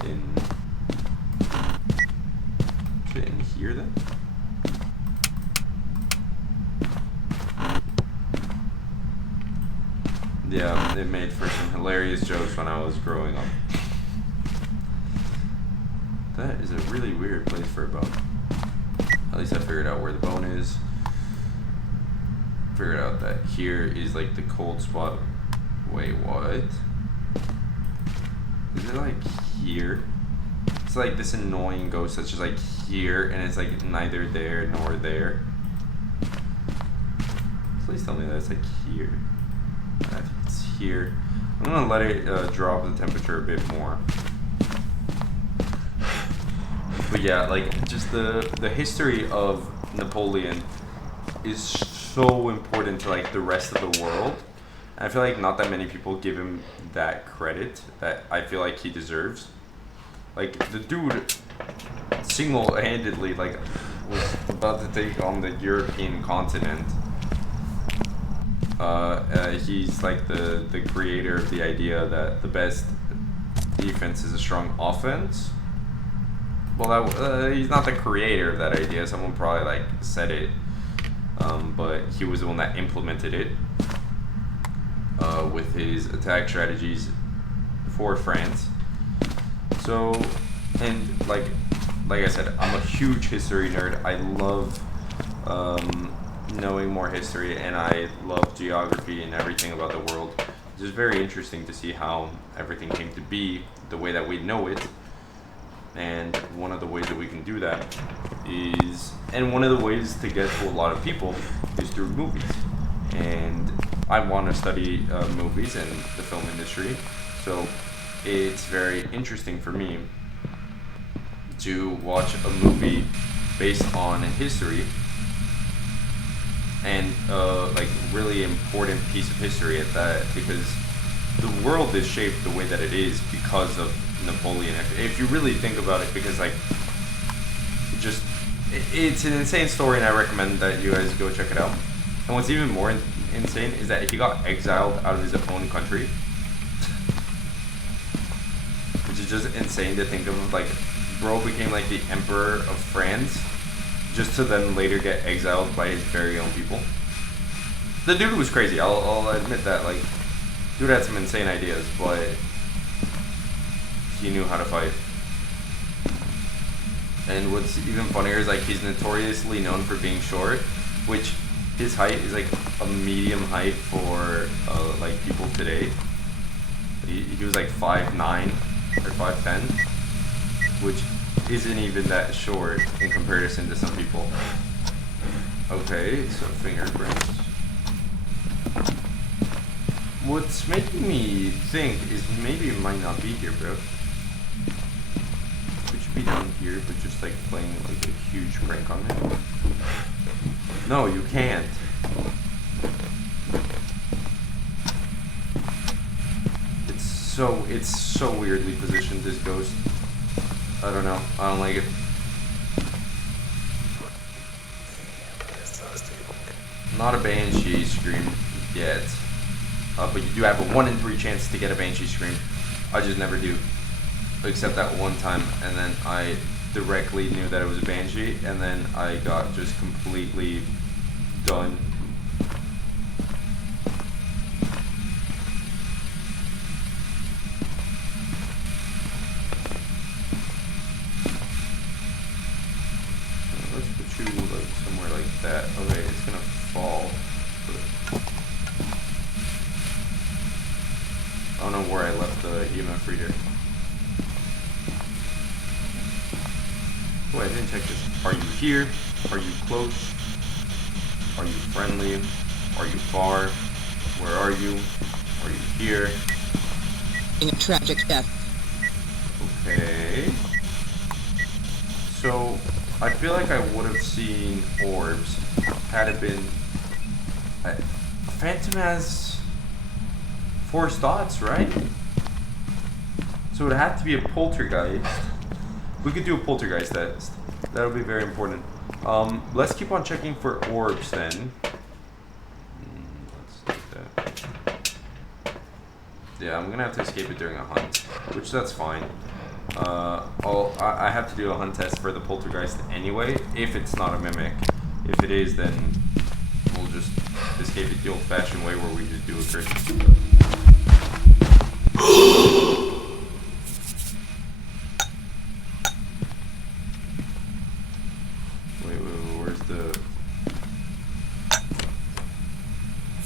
in here then. Yeah, it made for some hilarious jokes when I was growing up. That is a really weird place for a bone. At least I figured out where the bone is. Figured out that here is like the cold spot. Wait, what? Is it like here? It's like this annoying ghost that's just like here and it's like neither there nor there. Please tell me that it's like here. I think it's here. I'm gonna let it drop the temperature a bit more. But yeah, like just the history of Napoleon is so important to like the rest of the world. And I feel like not that many people give him that credit that I feel like he deserves. Like the dude single-handedly like was about to take on the European continent He's like the creator of the idea that the best defense is a strong offense. Well, he's not the creator of that idea. Someone probably like said it, but he was the one that implemented it with his attack strategies for France. So, and like I said, I'm a huge history nerd. I love knowing more history, and I love geography and everything about the world. It's just very interesting to see how everything came to be the way that we know it. And one of the ways that we can do that is, and one of the ways to get to a lot of people is through movies. And I want to study movies and the film industry, so it's very interesting for me to watch a movie based on history and like really important piece of history at that, because the world is shaped the way that it is because of Napoleon. If you really think about it, because like it's an insane story, and I recommend that you guys go check it out. And what's even more insane is that he got exiled out of his own country, which is just insane to think of. Like, bro became like the emperor of France, just to then later get exiled by his very own people. The dude was crazy. I'll admit that. Like, dude had some insane ideas, but he knew how to fight. And what's even funnier is like he's notoriously known for being short, which his height is like a medium height for like people today. He was like 5'9" or 5'10", which isn't even that short in comparison to some people. Okay, so fingerprints. What's making me think is maybe it might not be here, bro. It should be down here, but just like playing like a huge prank on me. No, you can't. It's so weirdly positioned, this ghost. I don't know. I don't like it. Not a Banshee scream yet. But you do have a 1 in 3 chance to get a Banshee scream. I just never do. Except that one time, and then I directly knew that it was a Banshee, and then I got just completely done. Let's put you like somewhere like that. Okay, it's gonna fall. I don't know where I left the EMF reader. Oh, I didn't check this. Are you here? Are you close? Are you friendly? Are you far? Where are you? Are you here? A tragic death. Okay. So, I feel like I would have seen orbs had it been... Phantom has force dots, right? So it would have to be a poltergeist. We could do a poltergeist test. That would be very important. Let's keep on checking for orbs then. Let's do that. Yeah, I'm gonna have to escape it during a hunt, which that's fine. I have to do a hunt test for the poltergeist anyway, if it's not a mimic. If it is, then we'll just escape it the old-fashioned way where we just do a Christian.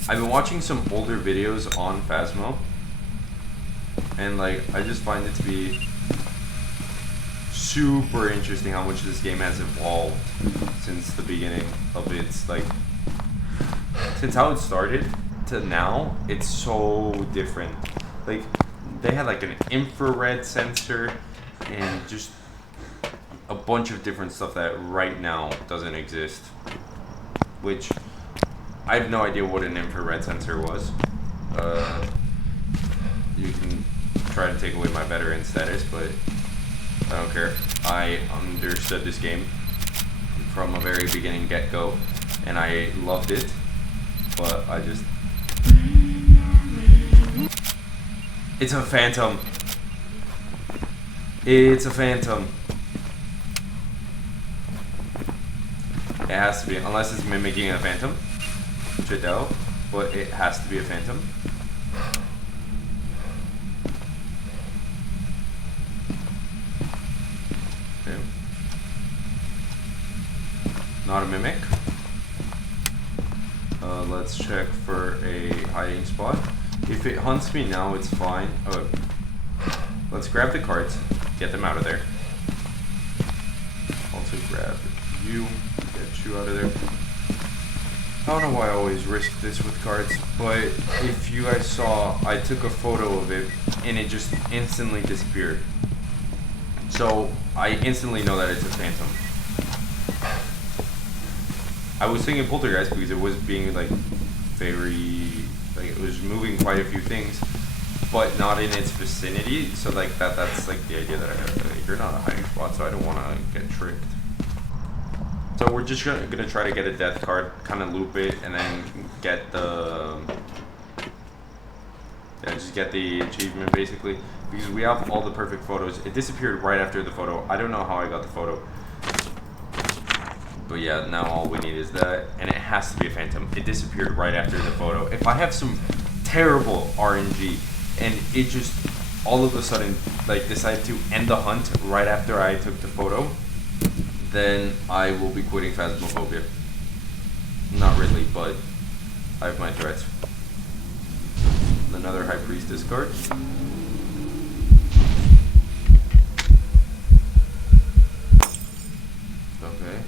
I've been watching some older videos on Phasmo, and like I just find it to be super interesting how much this game has evolved since the beginning of its like since how it started to now. It's so different. Like they had like an infrared sensor and just a bunch of different stuff that right now doesn't exist, which I have no idea what an infrared sensor was. You can try to take away my veteran status, but I don't care. I understood this game from a very beginning get-go, and I loved it, but I just It's a phantom. It's a phantom. It has to be, unless it's mimicking a phantom, which I doubt, but it has to be a phantom. Okay. Not a mimic. Let's check for a hiding spot. If it hunts me now, it's fine. Oh, let's grab the cards, get them out of there. Also grab you, get you out of there. I don't know why I always risk this with cards, but if you guys saw, I took a photo of it and it just instantly disappeared. So I instantly know that it's a phantom. I was thinking poltergeist because it was being like very, like it was moving quite a few things, but not in its vicinity. So like that's like the idea that I have. Like, you're not a hiding spot, so I don't want to get tricked. So we're just gonna try to get a death card, kind of loop it, and then get the just get the achievement basically, because we have all the perfect photos. It disappeared right after the photo. I don't know how I got the photo. But yeah, now all we need is that, and it has to be a phantom. It disappeared right after the photo. If I have some terrible RNG and it just all of a sudden like decided to end the hunt right after I took the photo, then I will be quitting Phasmophobia. Not really, but I have my threats. Another High Priestess card. Okay.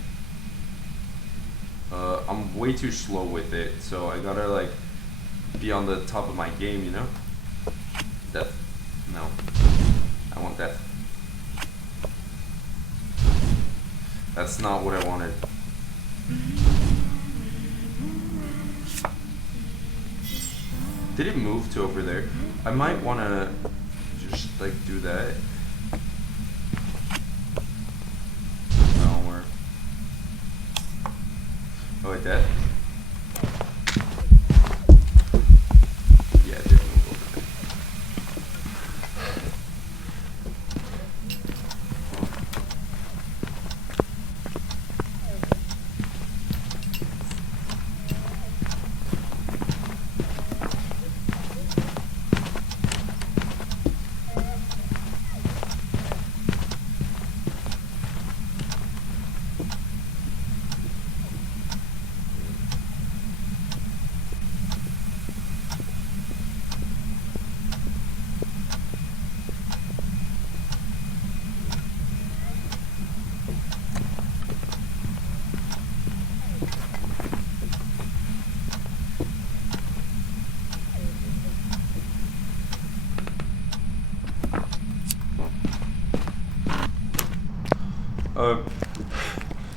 I'm way too slow with it, so I gotta like be on the top of my game, you know? Death. No. I want death. That's not what I wanted. Did it move to over there? I might wanna just like do that. That'll work. Oh, wait, that? Yeah, it did move over there.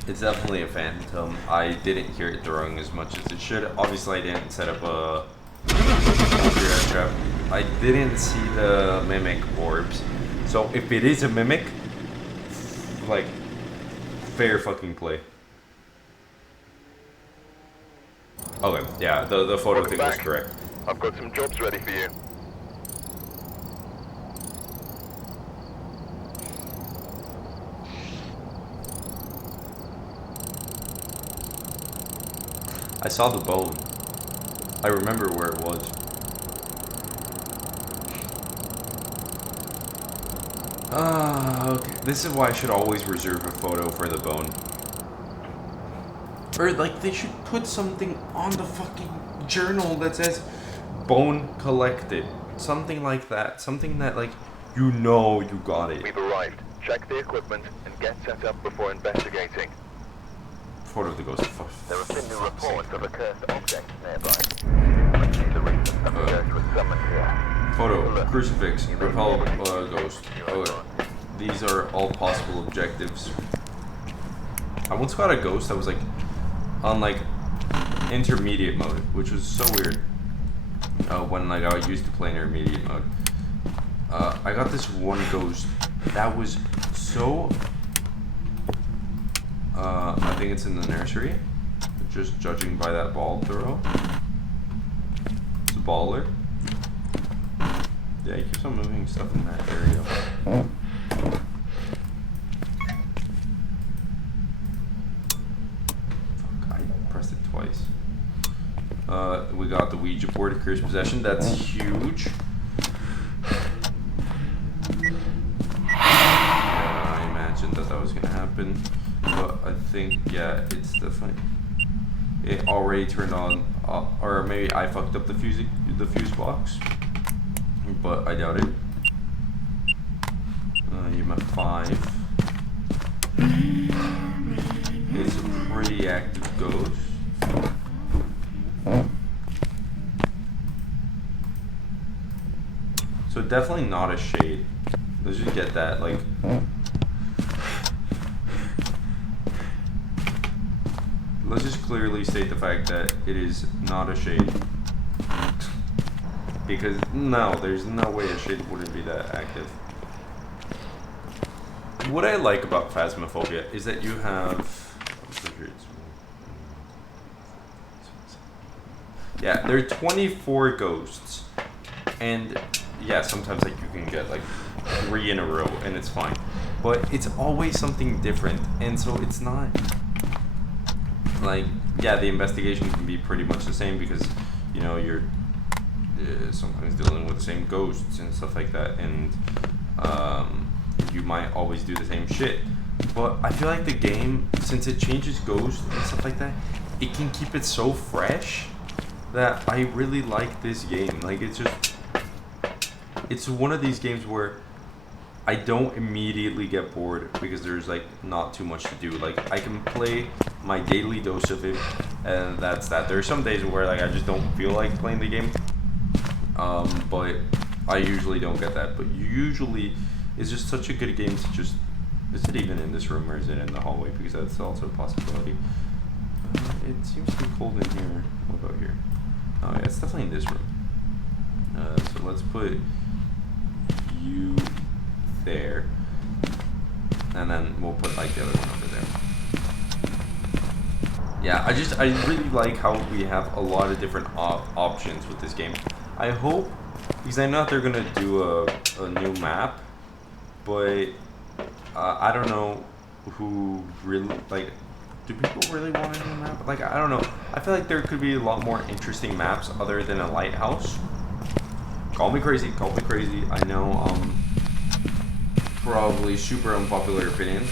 It's definitely a phantom. I didn't hear it throwing as much as it should. Obviously, I didn't set up a trap. I didn't see the mimic orbs. So if it is a mimic, like, fair fucking play. Okay, yeah, the photo Welcome thing was back. correct. I've got some jobs ready for you. I saw the bone. I remember where it was. Okay. This is why I should always reserve a photo for the bone. Or, like, they should put something on the fucking journal that says bone collected. Something like that. Something that, like, you know you got it. We've arrived. Check the equipment and get set up before investigating. Photo of the ghost. There have been new reports of a cursed object nearby. Let's see the reason the search was summoned here. Photo, crucifix, repel ghost. Okay. These are all possible objectives. I once got a ghost that was like on like intermediate mode, which was so weird. When like I used to play intermediate mode. I got this one ghost that was so I think it's in the nursery. Just judging by that ball throw. It's a baller. Yeah, he keeps on moving stuff in that area. Fuck, I pressed it twice. We got the Ouija board, Cursed Possession. That's huge. Yeah, I imagined that was gonna happen, but I think yeah, it's definitely. It already turned on, or maybe I fucked up the fuse box, but I doubt it. EMF 5. It's a pretty active ghost. So definitely not a shade. Let's just get that, like. Let's just clearly state the fact that it is not a shade. Because, no, there's no way a shade wouldn't be that active. What I like about Phasmophobia is that you have... Yeah, there are 24 ghosts. And, yeah, sometimes like you can get like 3 in a row and it's fine. But it's always something different. And so it's not... Like, yeah, the investigation can be pretty much the same because, you know, you're sometimes dealing with the same ghosts and stuff like that, and you might always do the same shit. But I feel like the game, since it changes ghosts and stuff like that, it can keep it so fresh that I really like this game. Like, it's one of these games where I don't immediately get bored because there's like not too much to do. Like, I can play my daily dose of it, and that's that. There are some days where like I just don't feel like playing the game, but I usually don't get that. But usually, it's just such a good game to just. Is it even in this room or is it in the hallway? Because that's also a possibility. It seems to be cold in here. What about here? Oh yeah, it's definitely in this room. So let's put you there, and then we'll put like the other one over there. Yeah, I really like how we have a lot of different options with this game. I hope, because I know that they're gonna do a new map, but I don't know who really, like, do people really want a new map? Like, I don't know. I feel like there could be a lot more interesting maps other than a lighthouse. Call me crazy, I know, probably super unpopular opinion,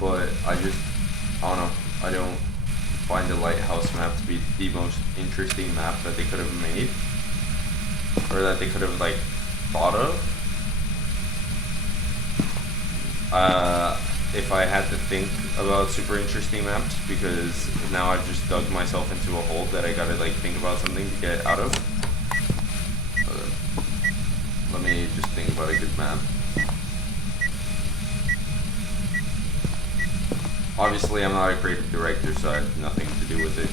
but I don't know. I don't find the lighthouse map to be the most interesting map that they could have made, or that they could have like thought of. If I had to think about super interesting maps, because now I've just dug myself into a hole that I gotta like think about something to get out of. Let me just think about a good map. Obviously, I'm not a creative director, so I have nothing to do with it.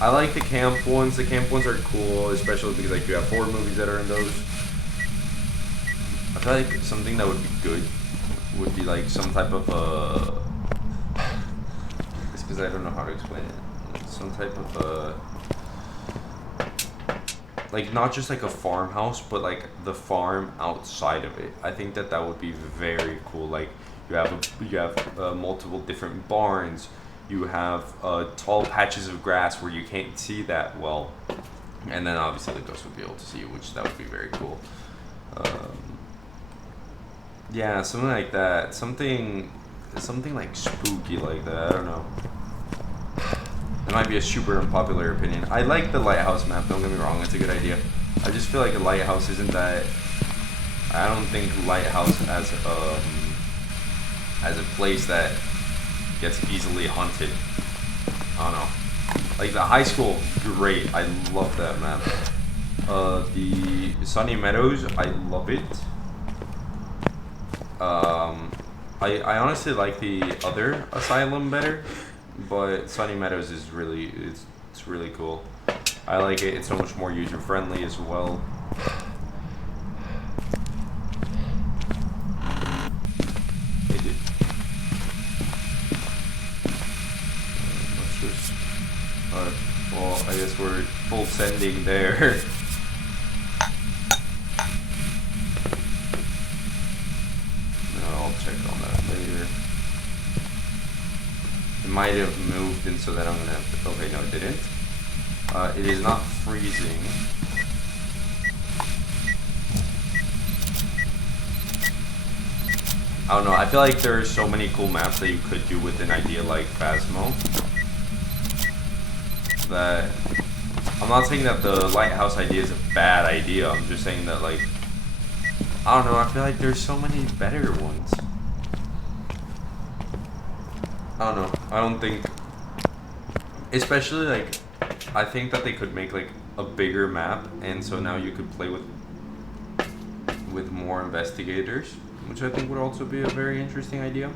I like the camp ones. The camp ones are cool, especially because like you have horror movies that are in those. I feel like something that would be good would be like some type of it's because I don't know how to explain it. Some type of like not just like a farmhouse, but like the farm outside of it. I think that would be very cool. Like you have multiple different barns. You have tall patches of grass where you can't see that well, and then obviously the ghost would be able to see you, which that would be very cool. Yeah, something like that. Something like spooky like that. I don't know. It might be a super unpopular opinion. I like the lighthouse map, don't get me wrong, it's a good idea. I just feel like a lighthouse isn't that... I don't think lighthouse as a place that gets easily hunted. I don't know. Like the high school, great. I love that map. The Sunny Meadows, I love it. I honestly like the other asylum better, but Sunny Meadows is really it's really cool. I like it. It's so much more user friendly as well. Hey, dude. Let's just. Well, I guess we're full sending there. might have moved, and so then I'm gonna have to, okay, no it didn't. It is not freezing. I don't know, I feel like there are so many cool maps that you could do with an idea like Phasmo. That, I'm not saying that the lighthouse idea is a bad idea, I'm just saying that, like, I don't know, I feel like there's so many better ones. I don't know, I don't think, especially, like, I think that they could make, like, a bigger map, and so now you could play with more investigators, which I think would also be a very interesting idea.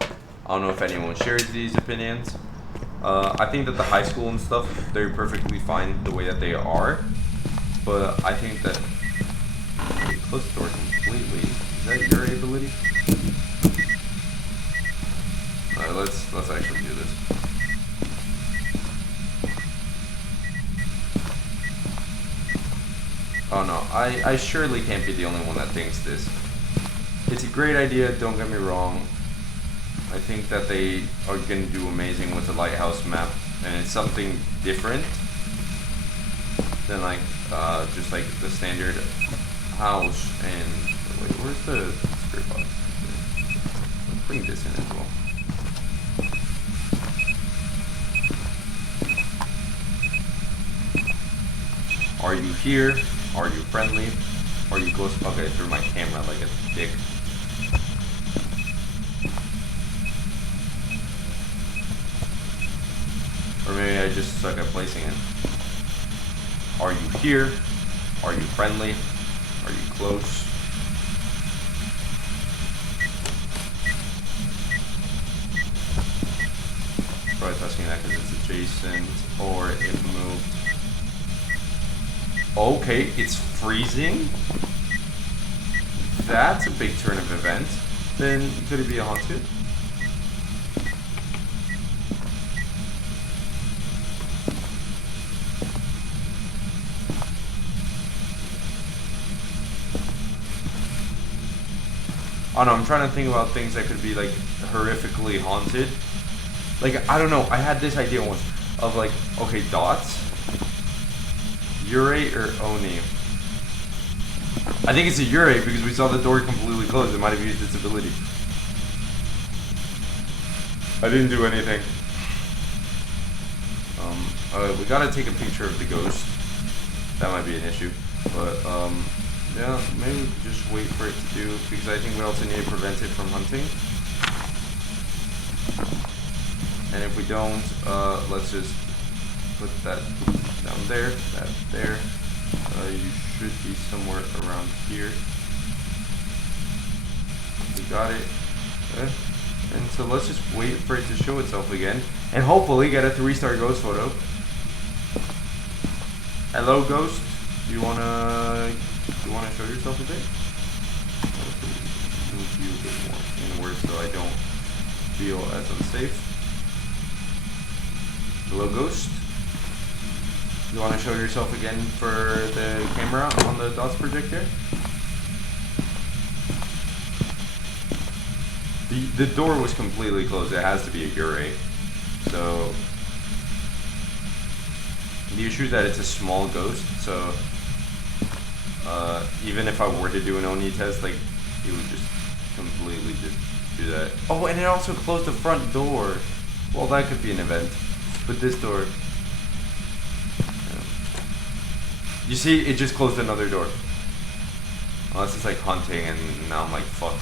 I don't know if anyone shares these opinions. I think that the high school and stuff, they're perfectly fine the way that they are, but I think that close the door completely. Is that your ability? Alright, let's actually do this. Oh no, I surely can't be the only one that thinks this. It's a great idea, don't get me wrong. I think that they are going to do amazing with the lighthouse map, and it's something different than like just like the standard house. And wait, where's the spirit box? Let's bring this in as well. Are you here? Are you friendly? Are you close? Okay, through my camera like a dick. Or maybe I just suck at placing it. Are you here? Are you friendly? Are you close? Probably testing that because it's adjacent, or it moved. Okay, it's freezing? That's a big turn of events. Then could it be a haunted? I don't know, I'm trying to think about things that could be like horrifically haunted. Like, I don't know, I had this idea once of like, okay, dots. Urate or Oni? I think it's a Urate because we saw the door completely closed. It might have used its ability. I didn't do anything. We gotta take a picture of the ghost. That might be an issue. But, yeah, maybe we could just wait for it to do, because I think we also need to prevent it from hunting. And if we don't, let's just put that down there, that there. You should be somewhere around here. We got it. Okay. And so let's just wait for it to show itself again, and hopefully get a 3-star ghost photo. Hello, ghost. Do you wanna show yourself a bit? Move you a bit more inward so I don't feel as unsafe. Hello, ghost. You want to show yourself again for the camera on the dots projector? The door was completely closed. It has to be a Urate. So the issue is that it's a small ghost. So even if I were to do an Oni test, like it would just completely just do that. Oh, and it also closed the front door. Well, that could be an event. But this door. You see, it just closed another door. Unless it's like hunting, and now I'm like, fuck.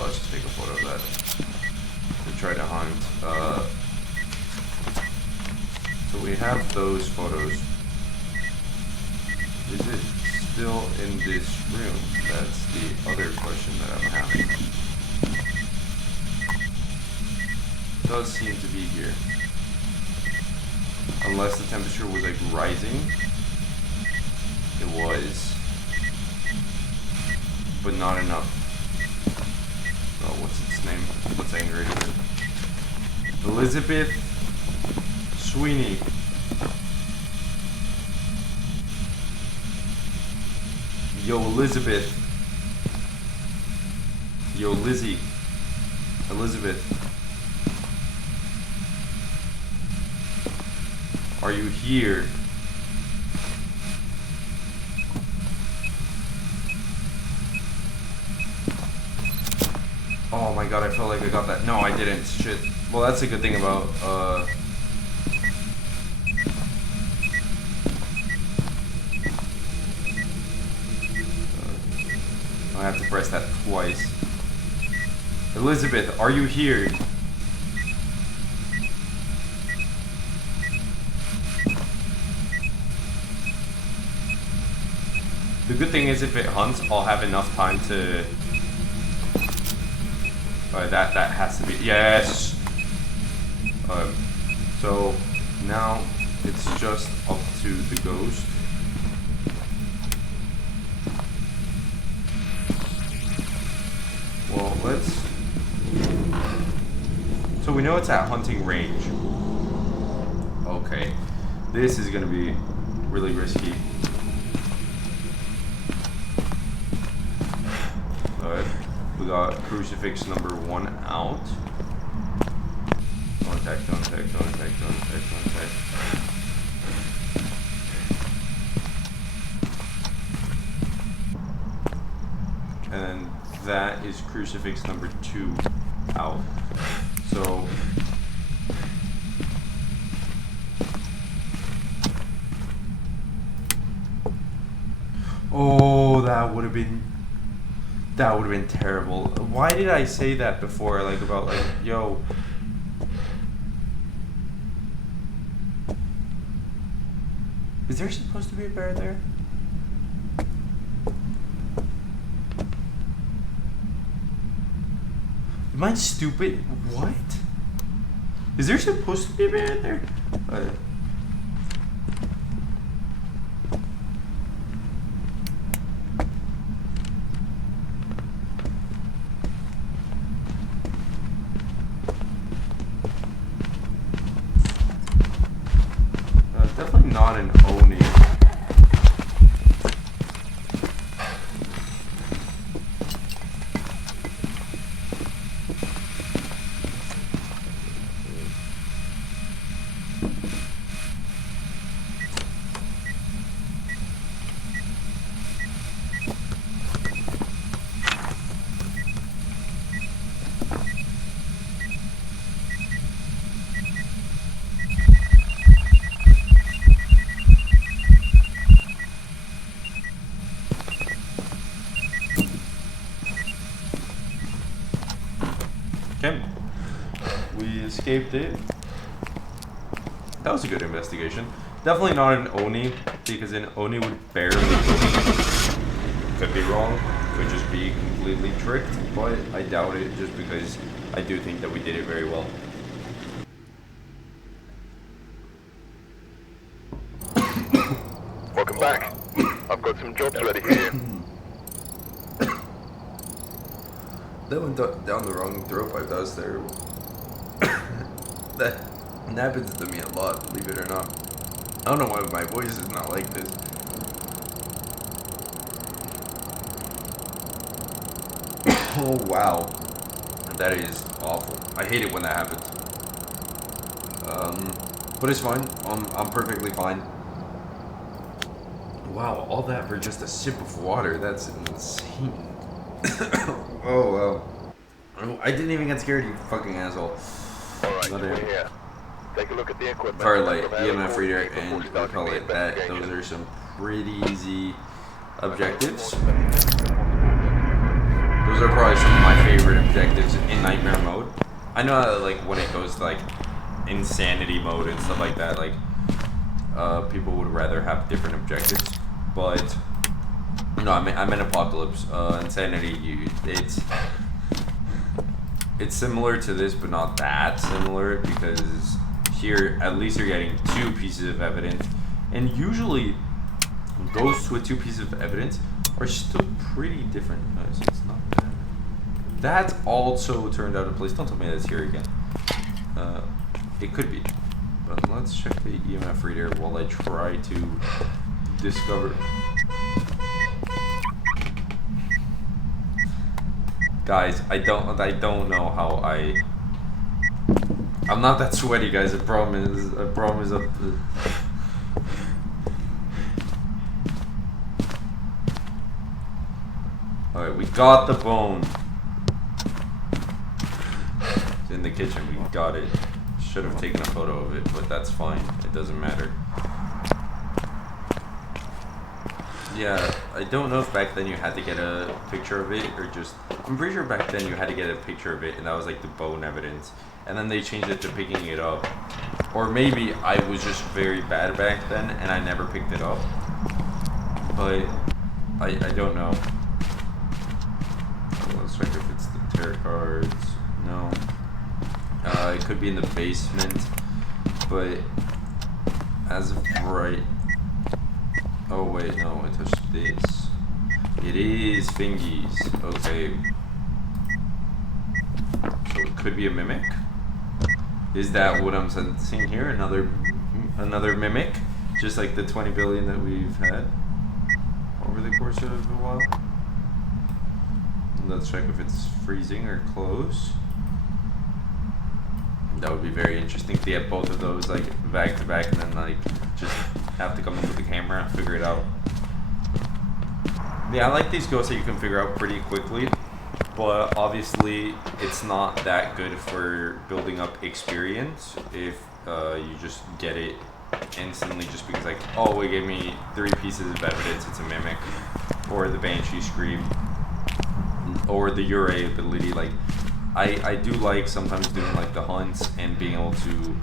Let's just take a photo of that. To try to hunt. So we have those photos. Is it still in this room? That's the other question that I'm having. It does seem to be here. Unless the temperature was like rising. It was. But not enough. Oh, what's its name? Let's anger it. Elizabeth Sweeney. Yo, Elizabeth. Yo, Lizzie. Elizabeth. Are you here? Oh my god, I felt like I got that. No, I didn't. Shit. Well, that's a good thing about, I have to press that twice. Elizabeth, are you here? The good thing is if it hunts, I'll have enough time to... that has to be... Yes! So, now it's just up to the ghost. Well, let's... So we know it's at hunting range. Okay. This is gonna be really risky. But we got crucifix number 1 out. Don't attack, don't attack, don't attack, don't attack, don't attack. And then that is crucifix number 2 out. So oh, that would have been terrible. Why did I say that before? Like about like, yo. Is there supposed to be a bear there? Am I stupid? What? Is there supposed to be a bear in there? Definitely not an Oni. Okay, we escaped it. That was a good investigation. Definitely not an Oni, because an Oni would barely... Could be wrong, could just be completely tricked, but I doubt it just because I do think that we did it very well. Welcome back. I've got some jobs ready for you. That went down the wrong throat pipe. That was terrible. That happens to me a lot, believe it or not. I don't know why my voice is not like this. Oh wow, that is awful. I hate it when that happens. But it's fine. I'm perfectly fine. Wow, all that for just a sip of water. That's insane. Oh wow. I didn't even get scared, you fucking asshole. Alright, we're here. Take a look at the equipment. Firelight, EMF reader, and repellent. Those are some pretty easy objectives. Those are probably some of my favorite objectives in nightmare mode. I know that, like, when it goes to, like, insanity mode and stuff like that, like, people would rather have different objectives. But no, I'm in Apocalypse. Insanity, it's similar to this, but not that similar, because here at least you're getting 2 pieces of evidence, and usually ghosts with 2 pieces of evidence are still pretty different. So it's not bad. That's also turned out of place. Don't tell me that's here again. It could be, but let's check the EMF reader while I try to discover. Guys, I don't know how I'm not that sweaty, guys. The problem is up. Alright, we got the bone. It's in the kitchen, we got it. Should have taken a photo of it, but that's fine. It doesn't matter. Yeah, I don't know if back then you had to get a picture of it or just... I'm pretty sure back then you had to get a picture of it and that was like the bone evidence. And then they changed it to picking it up. Or maybe I was just very bad back then and I never picked it up. But I don't know. Let's check if it's the tarot cards. No. It could be in the basement. But as of right... Oh wait, no, I touched this. It is fingies. Okay. So it could be a mimic. Is that what I'm sensing here? Another mimic? Just like the 20 billion that we've had over the course of a while. Let's check if it's freezing or close. That would be very interesting to get both of those like back to back and then like just have to come in with the camera and figure it out. Yeah, I like these ghosts that you can figure out pretty quickly, but obviously it's not that good for building up experience if you just get it instantly just because like, oh, it gave me 3 pieces of evidence, it's a mimic, or the Banshee scream, or the Ure ability. Like I do like sometimes doing like the hunts and being able to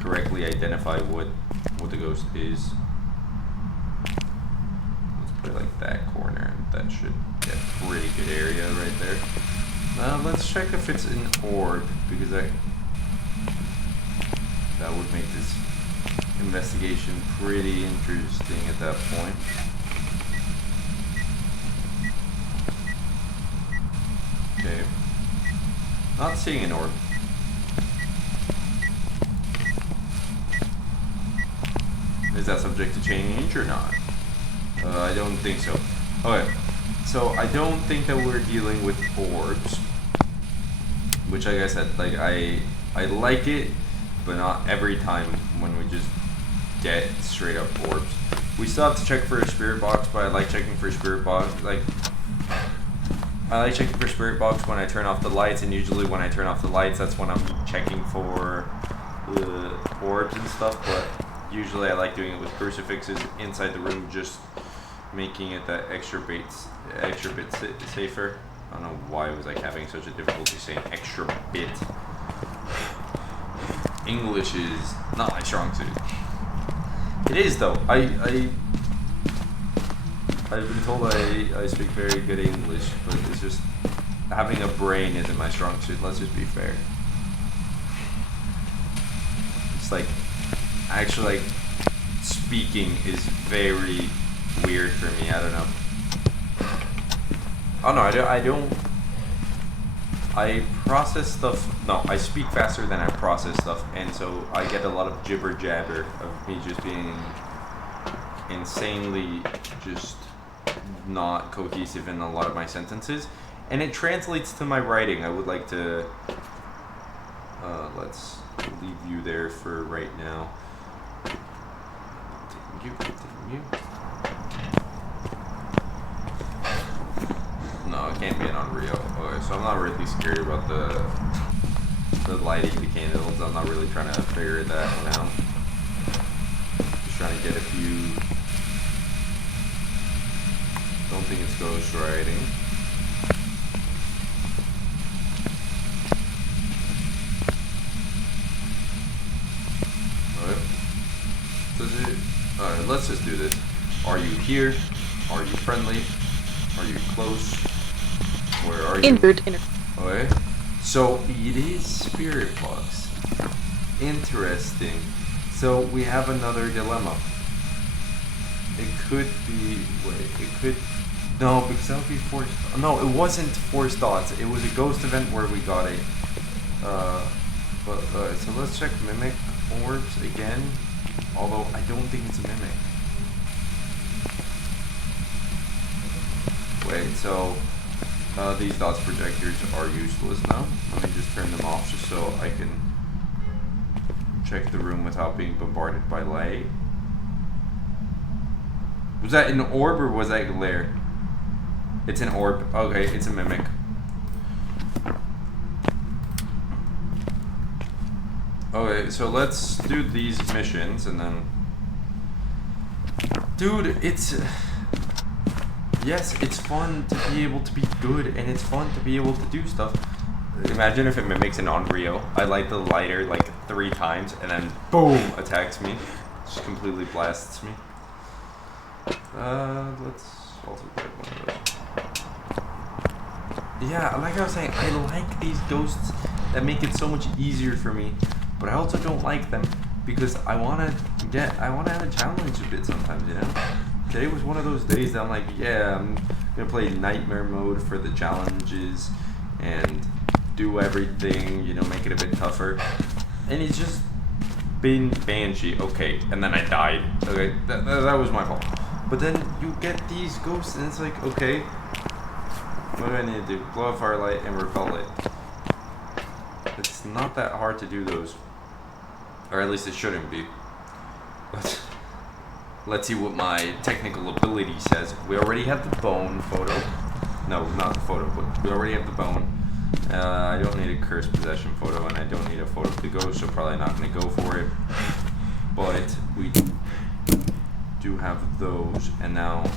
correctly identify what the ghost is. Let's put it like that corner, and that should get a pretty good area right there. Now let's check if it's an orb, because that would make this investigation pretty interesting at that point. Okay. Not seeing an orb. Is that subject to change or not? I don't think so. Okay, so I don't think that we're dealing with orbs, which like I said, like I like it, but not every time when we just get straight up orbs. We still have to check for a spirit box, but I like checking for a spirit box. Like I like checking for spirit box when I turn off the lights, and usually when I turn off the lights, that's when I'm checking for orbs and stuff. But usually I like doing it with crucifixes inside the room, just making it that extra bit safer. I don't know why I was like having such a difficulty saying extra bit. English is not my strong suit. It is though. I've been told I speak very good English, but it's just having a brain isn't my strong suit. Let's just be fair. It's like actually like speaking is very weird for me. I don't know. Oh no, I don't. I process stuff. No, I speak faster than I process stuff, and so I get a lot of jibber jabber of me just being insanely just not cohesive in a lot of my sentences, and it translates to my writing. I would like to let's leave you there for right now. Continue. No, it can't be an Unreal. Okay, so I'm not really scared about the lighting, the candles. I'm not really trying to figure that one out. Just trying to get a few. Don't think it's ghost writing. Alright, let's just do this. Are you here? Are you friendly? Are you close? Where are you? Injured. Okay. So it is spirit box. Interesting. So we have another dilemma. It could be. Wait. It could. No, because that would be forced. No, it wasn't forced thoughts. It was a ghost event where we got it. But so let's check mimic orbs again. Although I don't think it's a mimic. Wait. So These DOTS projectors are useless now. Let me just turn them off just so I can check the room without being bombarded by light. Was that an orb or was that a glare? It's an orb. Okay, it's a mimic. Okay, so let's do these missions and then... Dude, it's... Yes, it's fun to be able to be good and it's fun to be able to do stuff. Imagine if it mimics an Onryo. I light the lighter like 3 times and then boom, attacks me. Just completely blasts me. Let's also grab one of those. Yeah, like I was saying, I like these ghosts that make it so much easier for me, but I also don't like them because I wanna have a challenge a bit sometimes, you know? Today was one of those days that I'm like, yeah, I'm gonna play nightmare mode for the challenges and do everything, you know, make it a bit tougher. And it's just been Banshee, okay, and then I died. Okay, that was my fault. But then you get these ghosts and it's like, okay, what do I need to do? Blow a firelight and repel it. It's not that hard to do those. Or at least it shouldn't be. Let's see what my technical ability says. We already have the bone photo. No, not the photo, but we already have the bone. I don't need a cursed possession photo, and I don't need a photo of the ghost, so probably not going to go for it. But we do have those, and now,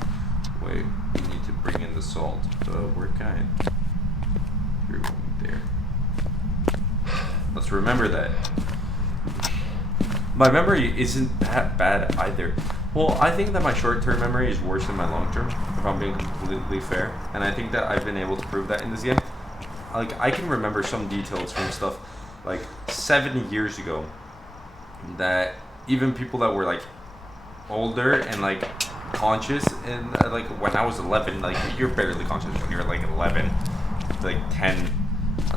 wait, we need to bring in the salt. Where can I? You're going there. Let's remember that. My memory isn't that bad either. Well, I think that my short-term memory is worse than my long-term, if I'm being completely fair. And I think that I've been able to prove that in this game. Like, I can remember some details from stuff like 7 years ago that even people that were like older and like conscious and like when I was 11, like you're barely conscious when you're like 11, like 10.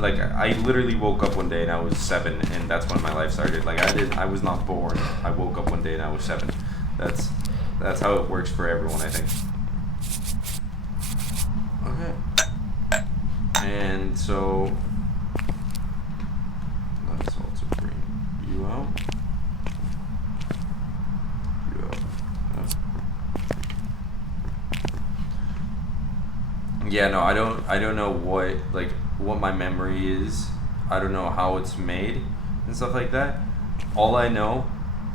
Like I literally woke up one day and I was 7, and that's when my life started. Like I was not born. I woke up one day and I was 7. That's how it works for everyone, I think. Okay. And so let's also bring you out. You out. Yeah, no, I don't know what my memory is. I don't know how it's made and stuff like that. All I know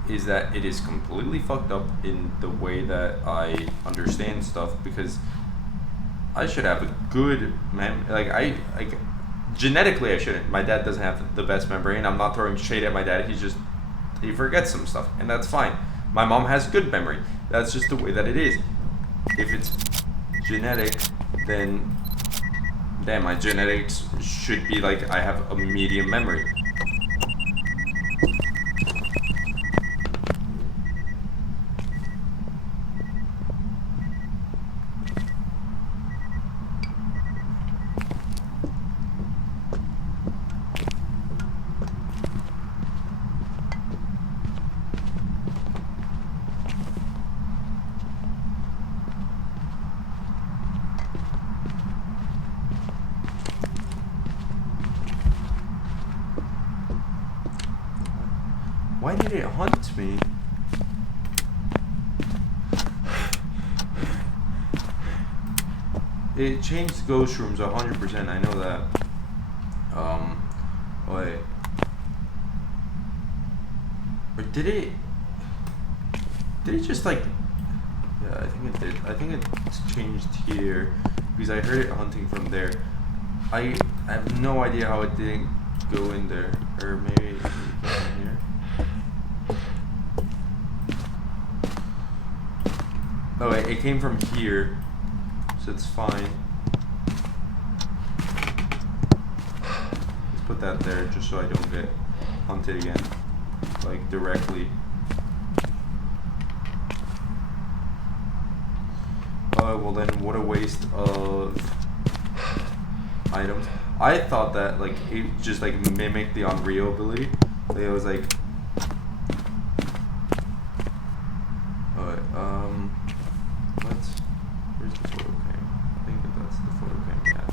is that it is completely fucked up in the way that I understand stuff, because I should have a good genetically I shouldn't. My dad doesn't have the best memory, and I'm not throwing shade at my dad. He forgets some stuff, and that's fine. My mom has good memory. That's just the way that it is. If it's genetic, then damn, my genetics should be like I have a medium memory. Why did it hunt me? It changed ghost rooms 100%, I know that. Wait. Or did it just like... Yeah, I think it did. I think it changed here, because I heard it hunting from there. I have no idea how it didn't go in there. Or maybe it came in here. Oh wait, it came from here, so it's fine. Let's put that there just so I don't get hunted again, like directly. Well then, what a waste of items. I thought that like it just like mimicked the Onryo ability. Like, it was like, where's the photo cam? I think that's the photo cam, yeah.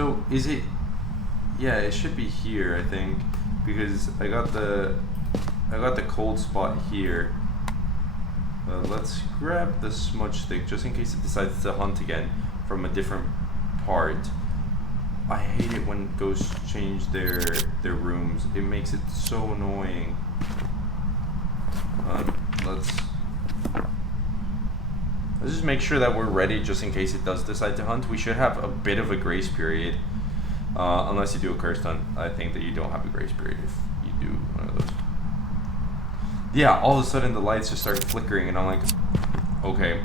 So is it? Yeah, it should be here, I think, because I got the cold spot here. Let's grab the smudge stick just in case it decides to hunt again from a different part. I hate it when ghosts change their rooms. It makes it so annoying. Let's just make sure that we're ready just in case it does decide to hunt. We should have a bit of a grace period. Unless you do a cursed hunt. I think that you don't have a grace period if you do one of those. Yeah, all of a sudden the lights just start flickering and I'm like, okay,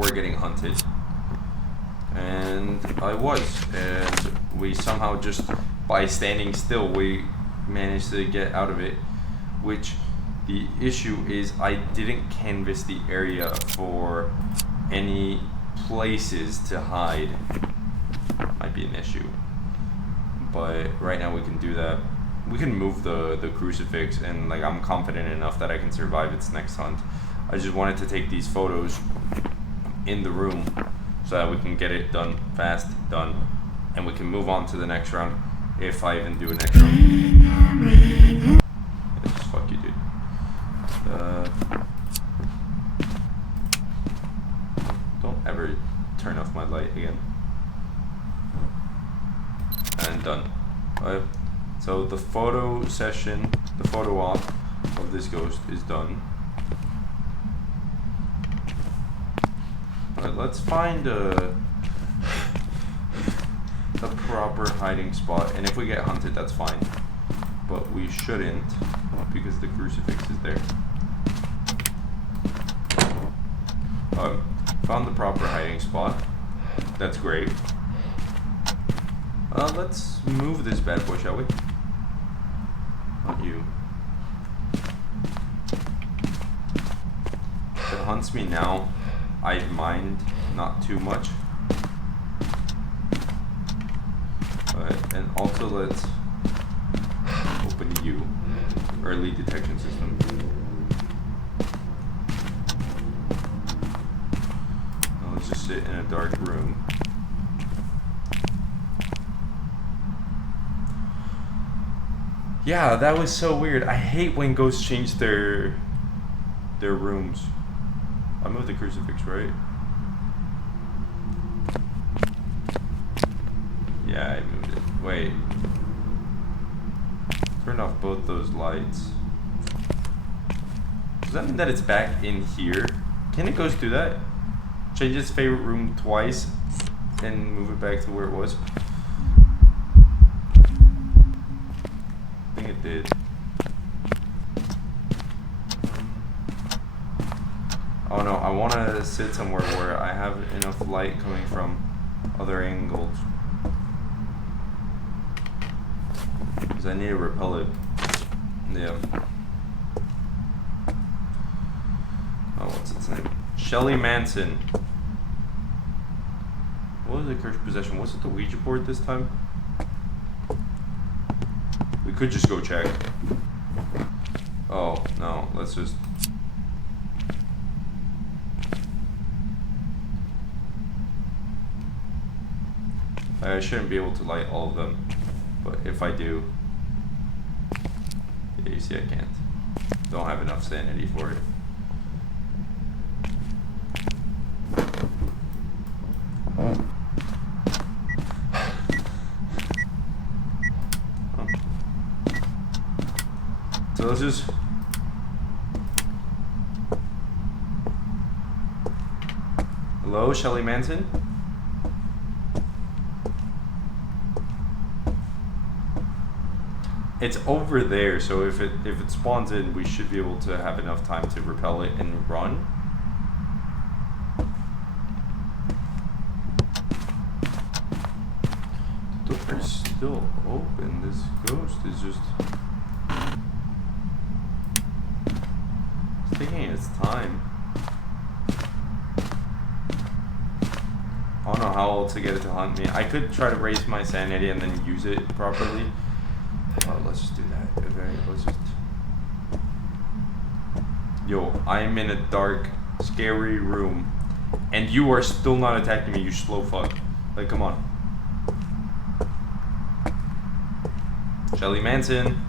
we're getting hunted. And I was. And we somehow just, by standing still, we managed to get out of it. Which, the issue is I didn't canvass the area for any places to hide. Might be an issue. But right now we can do that. We can move the crucifix, and like I'm confident enough that I can survive its next hunt. I just wanted to take these photos in the room so that we can get it done fast, and we can move on to the next round if I even do a next round. Yeah, just fuck you, dude. Don't ever turn off my light again. And done. So the photo session, the photo op of this ghost is done. Alright, let's find a proper hiding spot, and if we get hunted, that's fine. But we shouldn't, because the crucifix is there. Found the proper hiding spot. That's great. Let's move this bad boy, shall we? Not you. If it hunts me now, I'd mind not too much. And also let's open you. Early detection system. Now let's just sit in a dark room. Yeah, that was so weird. I hate when ghosts change their rooms. I moved the crucifix, right? Yeah, I moved it. Wait. Turn off both those lights. Does that mean that it's back in here? Can a ghost do that? Change its favorite room twice and move it back to where it was? I think it did. Oh no, I want to sit somewhere where I have enough light coming from other angles. Because I need to repel it. Yeah. Oh, what's its name? Shelly Manson. What was the cursed possession? Was it the Ouija board this time? We could just go check. Oh, no. Let's just... I shouldn't be able to light all of them. But if I do... Yeah, you see I can't. Don't have enough sanity for it. Oh. So let's just... Hello, Shelly Manson? It's over there, so if it spawns in, we should be able to have enough time to repel it and run. The door is still open. This ghost is just... It's taking its time. I don't know how to get it to hunt me. I could try to raise my sanity and then use it properly. Oh, let's just do that. Okay, let's just... Yo, I'm in a dark, scary room, And you are still not attacking me, you slow fuck. Like, come on. Shelly Manson.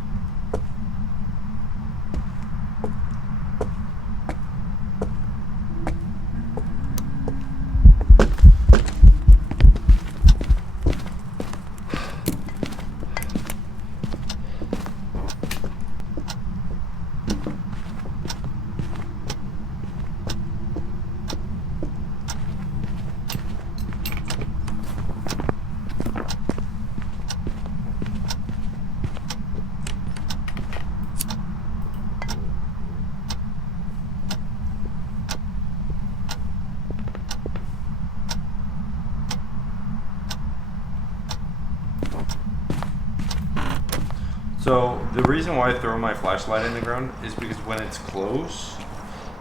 So the reason why I throw my flashlight in the ground is because when it's close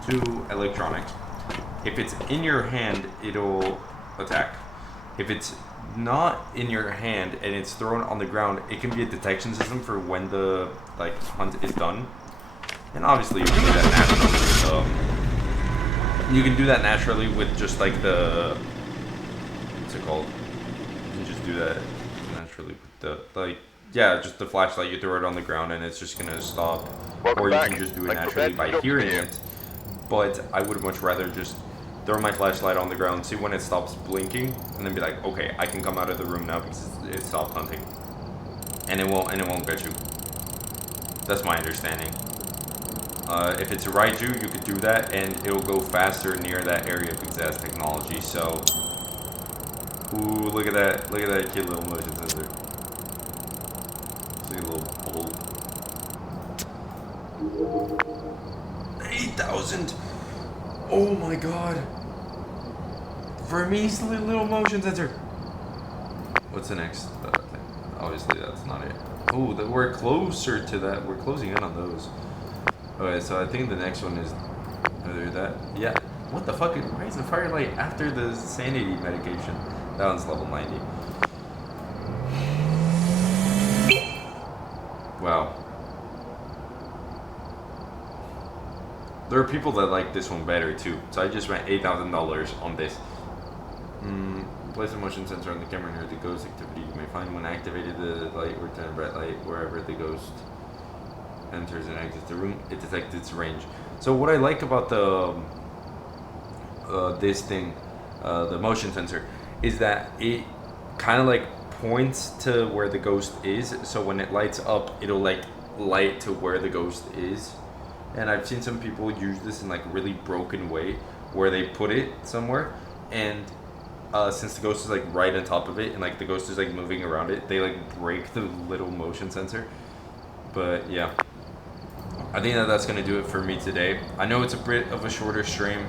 to electronics, if it's in your hand, it'll attack. If it's not in your hand and it's thrown on the ground, it can be a detection system for when the hunt is done. And obviously you can do that naturally. You can do that naturally with just like the what's it called? You can just do that naturally with the just the flashlight. You throw it on the ground and it's just gonna stop. Welcome Or you back. can just do it Thanks for naturally by bed. hearing Here. it. But I would much rather just throw my flashlight on the ground, see when it stops blinking, and then be like, okay, I can come out of the room now because it stopped hunting, and it won't get you. That's my understanding. If it's a Raiju, you could do that, and it'll go faster near that area because it has technology. So, ooh, look at that cute little motion sensor. It's like a little bulb. 8,000. Oh my god. For a measly little motion sensor. What's the next thing? Obviously that's not it. Oh, we're closer to that. We're closing in on those. Okay, so I think the next one is either that. Yeah. What the fuck? Why is the firelight after the sanity medication? That one's level 90. Wow. There are people that like this one better too, so I just spent $8,000 on this. Place a motion sensor on the camera near the ghost activity. You may find when activated the light will turn bright light wherever the ghost enters and exits the room. It detects its range. So what I like about the this thing, the motion sensor, is that it kind of like points to where the ghost is. So when it lights up, it'll like light to where the ghost is. And I've seen some people use this in like really broken way, where they put it somewhere, and since the ghost is like right on top of it, and like the ghost is like moving around it, they like break the little motion sensor. But yeah, I think that's gonna do it for me today. I know it's a bit of a shorter stream,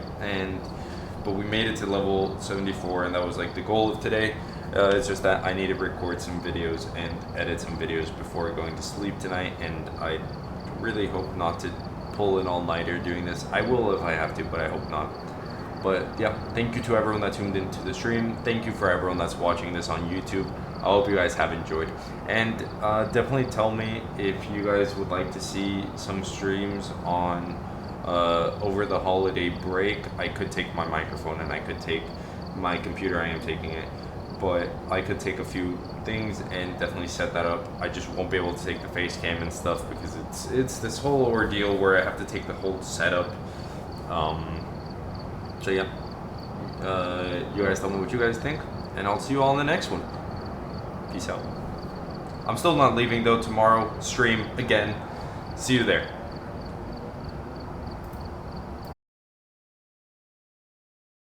but we made it to level 74, and that was like the goal of today. It's just that I need to record some videos and edit some videos before going to sleep tonight, and I really hope not to pull an all-nighter doing this. I will if I have to, but I hope not. But yeah, thank you to everyone that tuned into the stream. Thank you for everyone that's watching this on YouTube. I hope you guys have enjoyed, and definitely tell me if you guys would like to see some streams on over the holiday break. I could take my microphone and I could take my computer. I am taking it, but I could take a few things and definitely set that up. I just won't be able to take the face cam and stuff because it's this whole ordeal where I have to take the whole setup. So yeah, you guys tell me what you guys think, and I'll see you all in the next one. Peace out. I'm still not leaving though. Tomorrow stream again. See you there.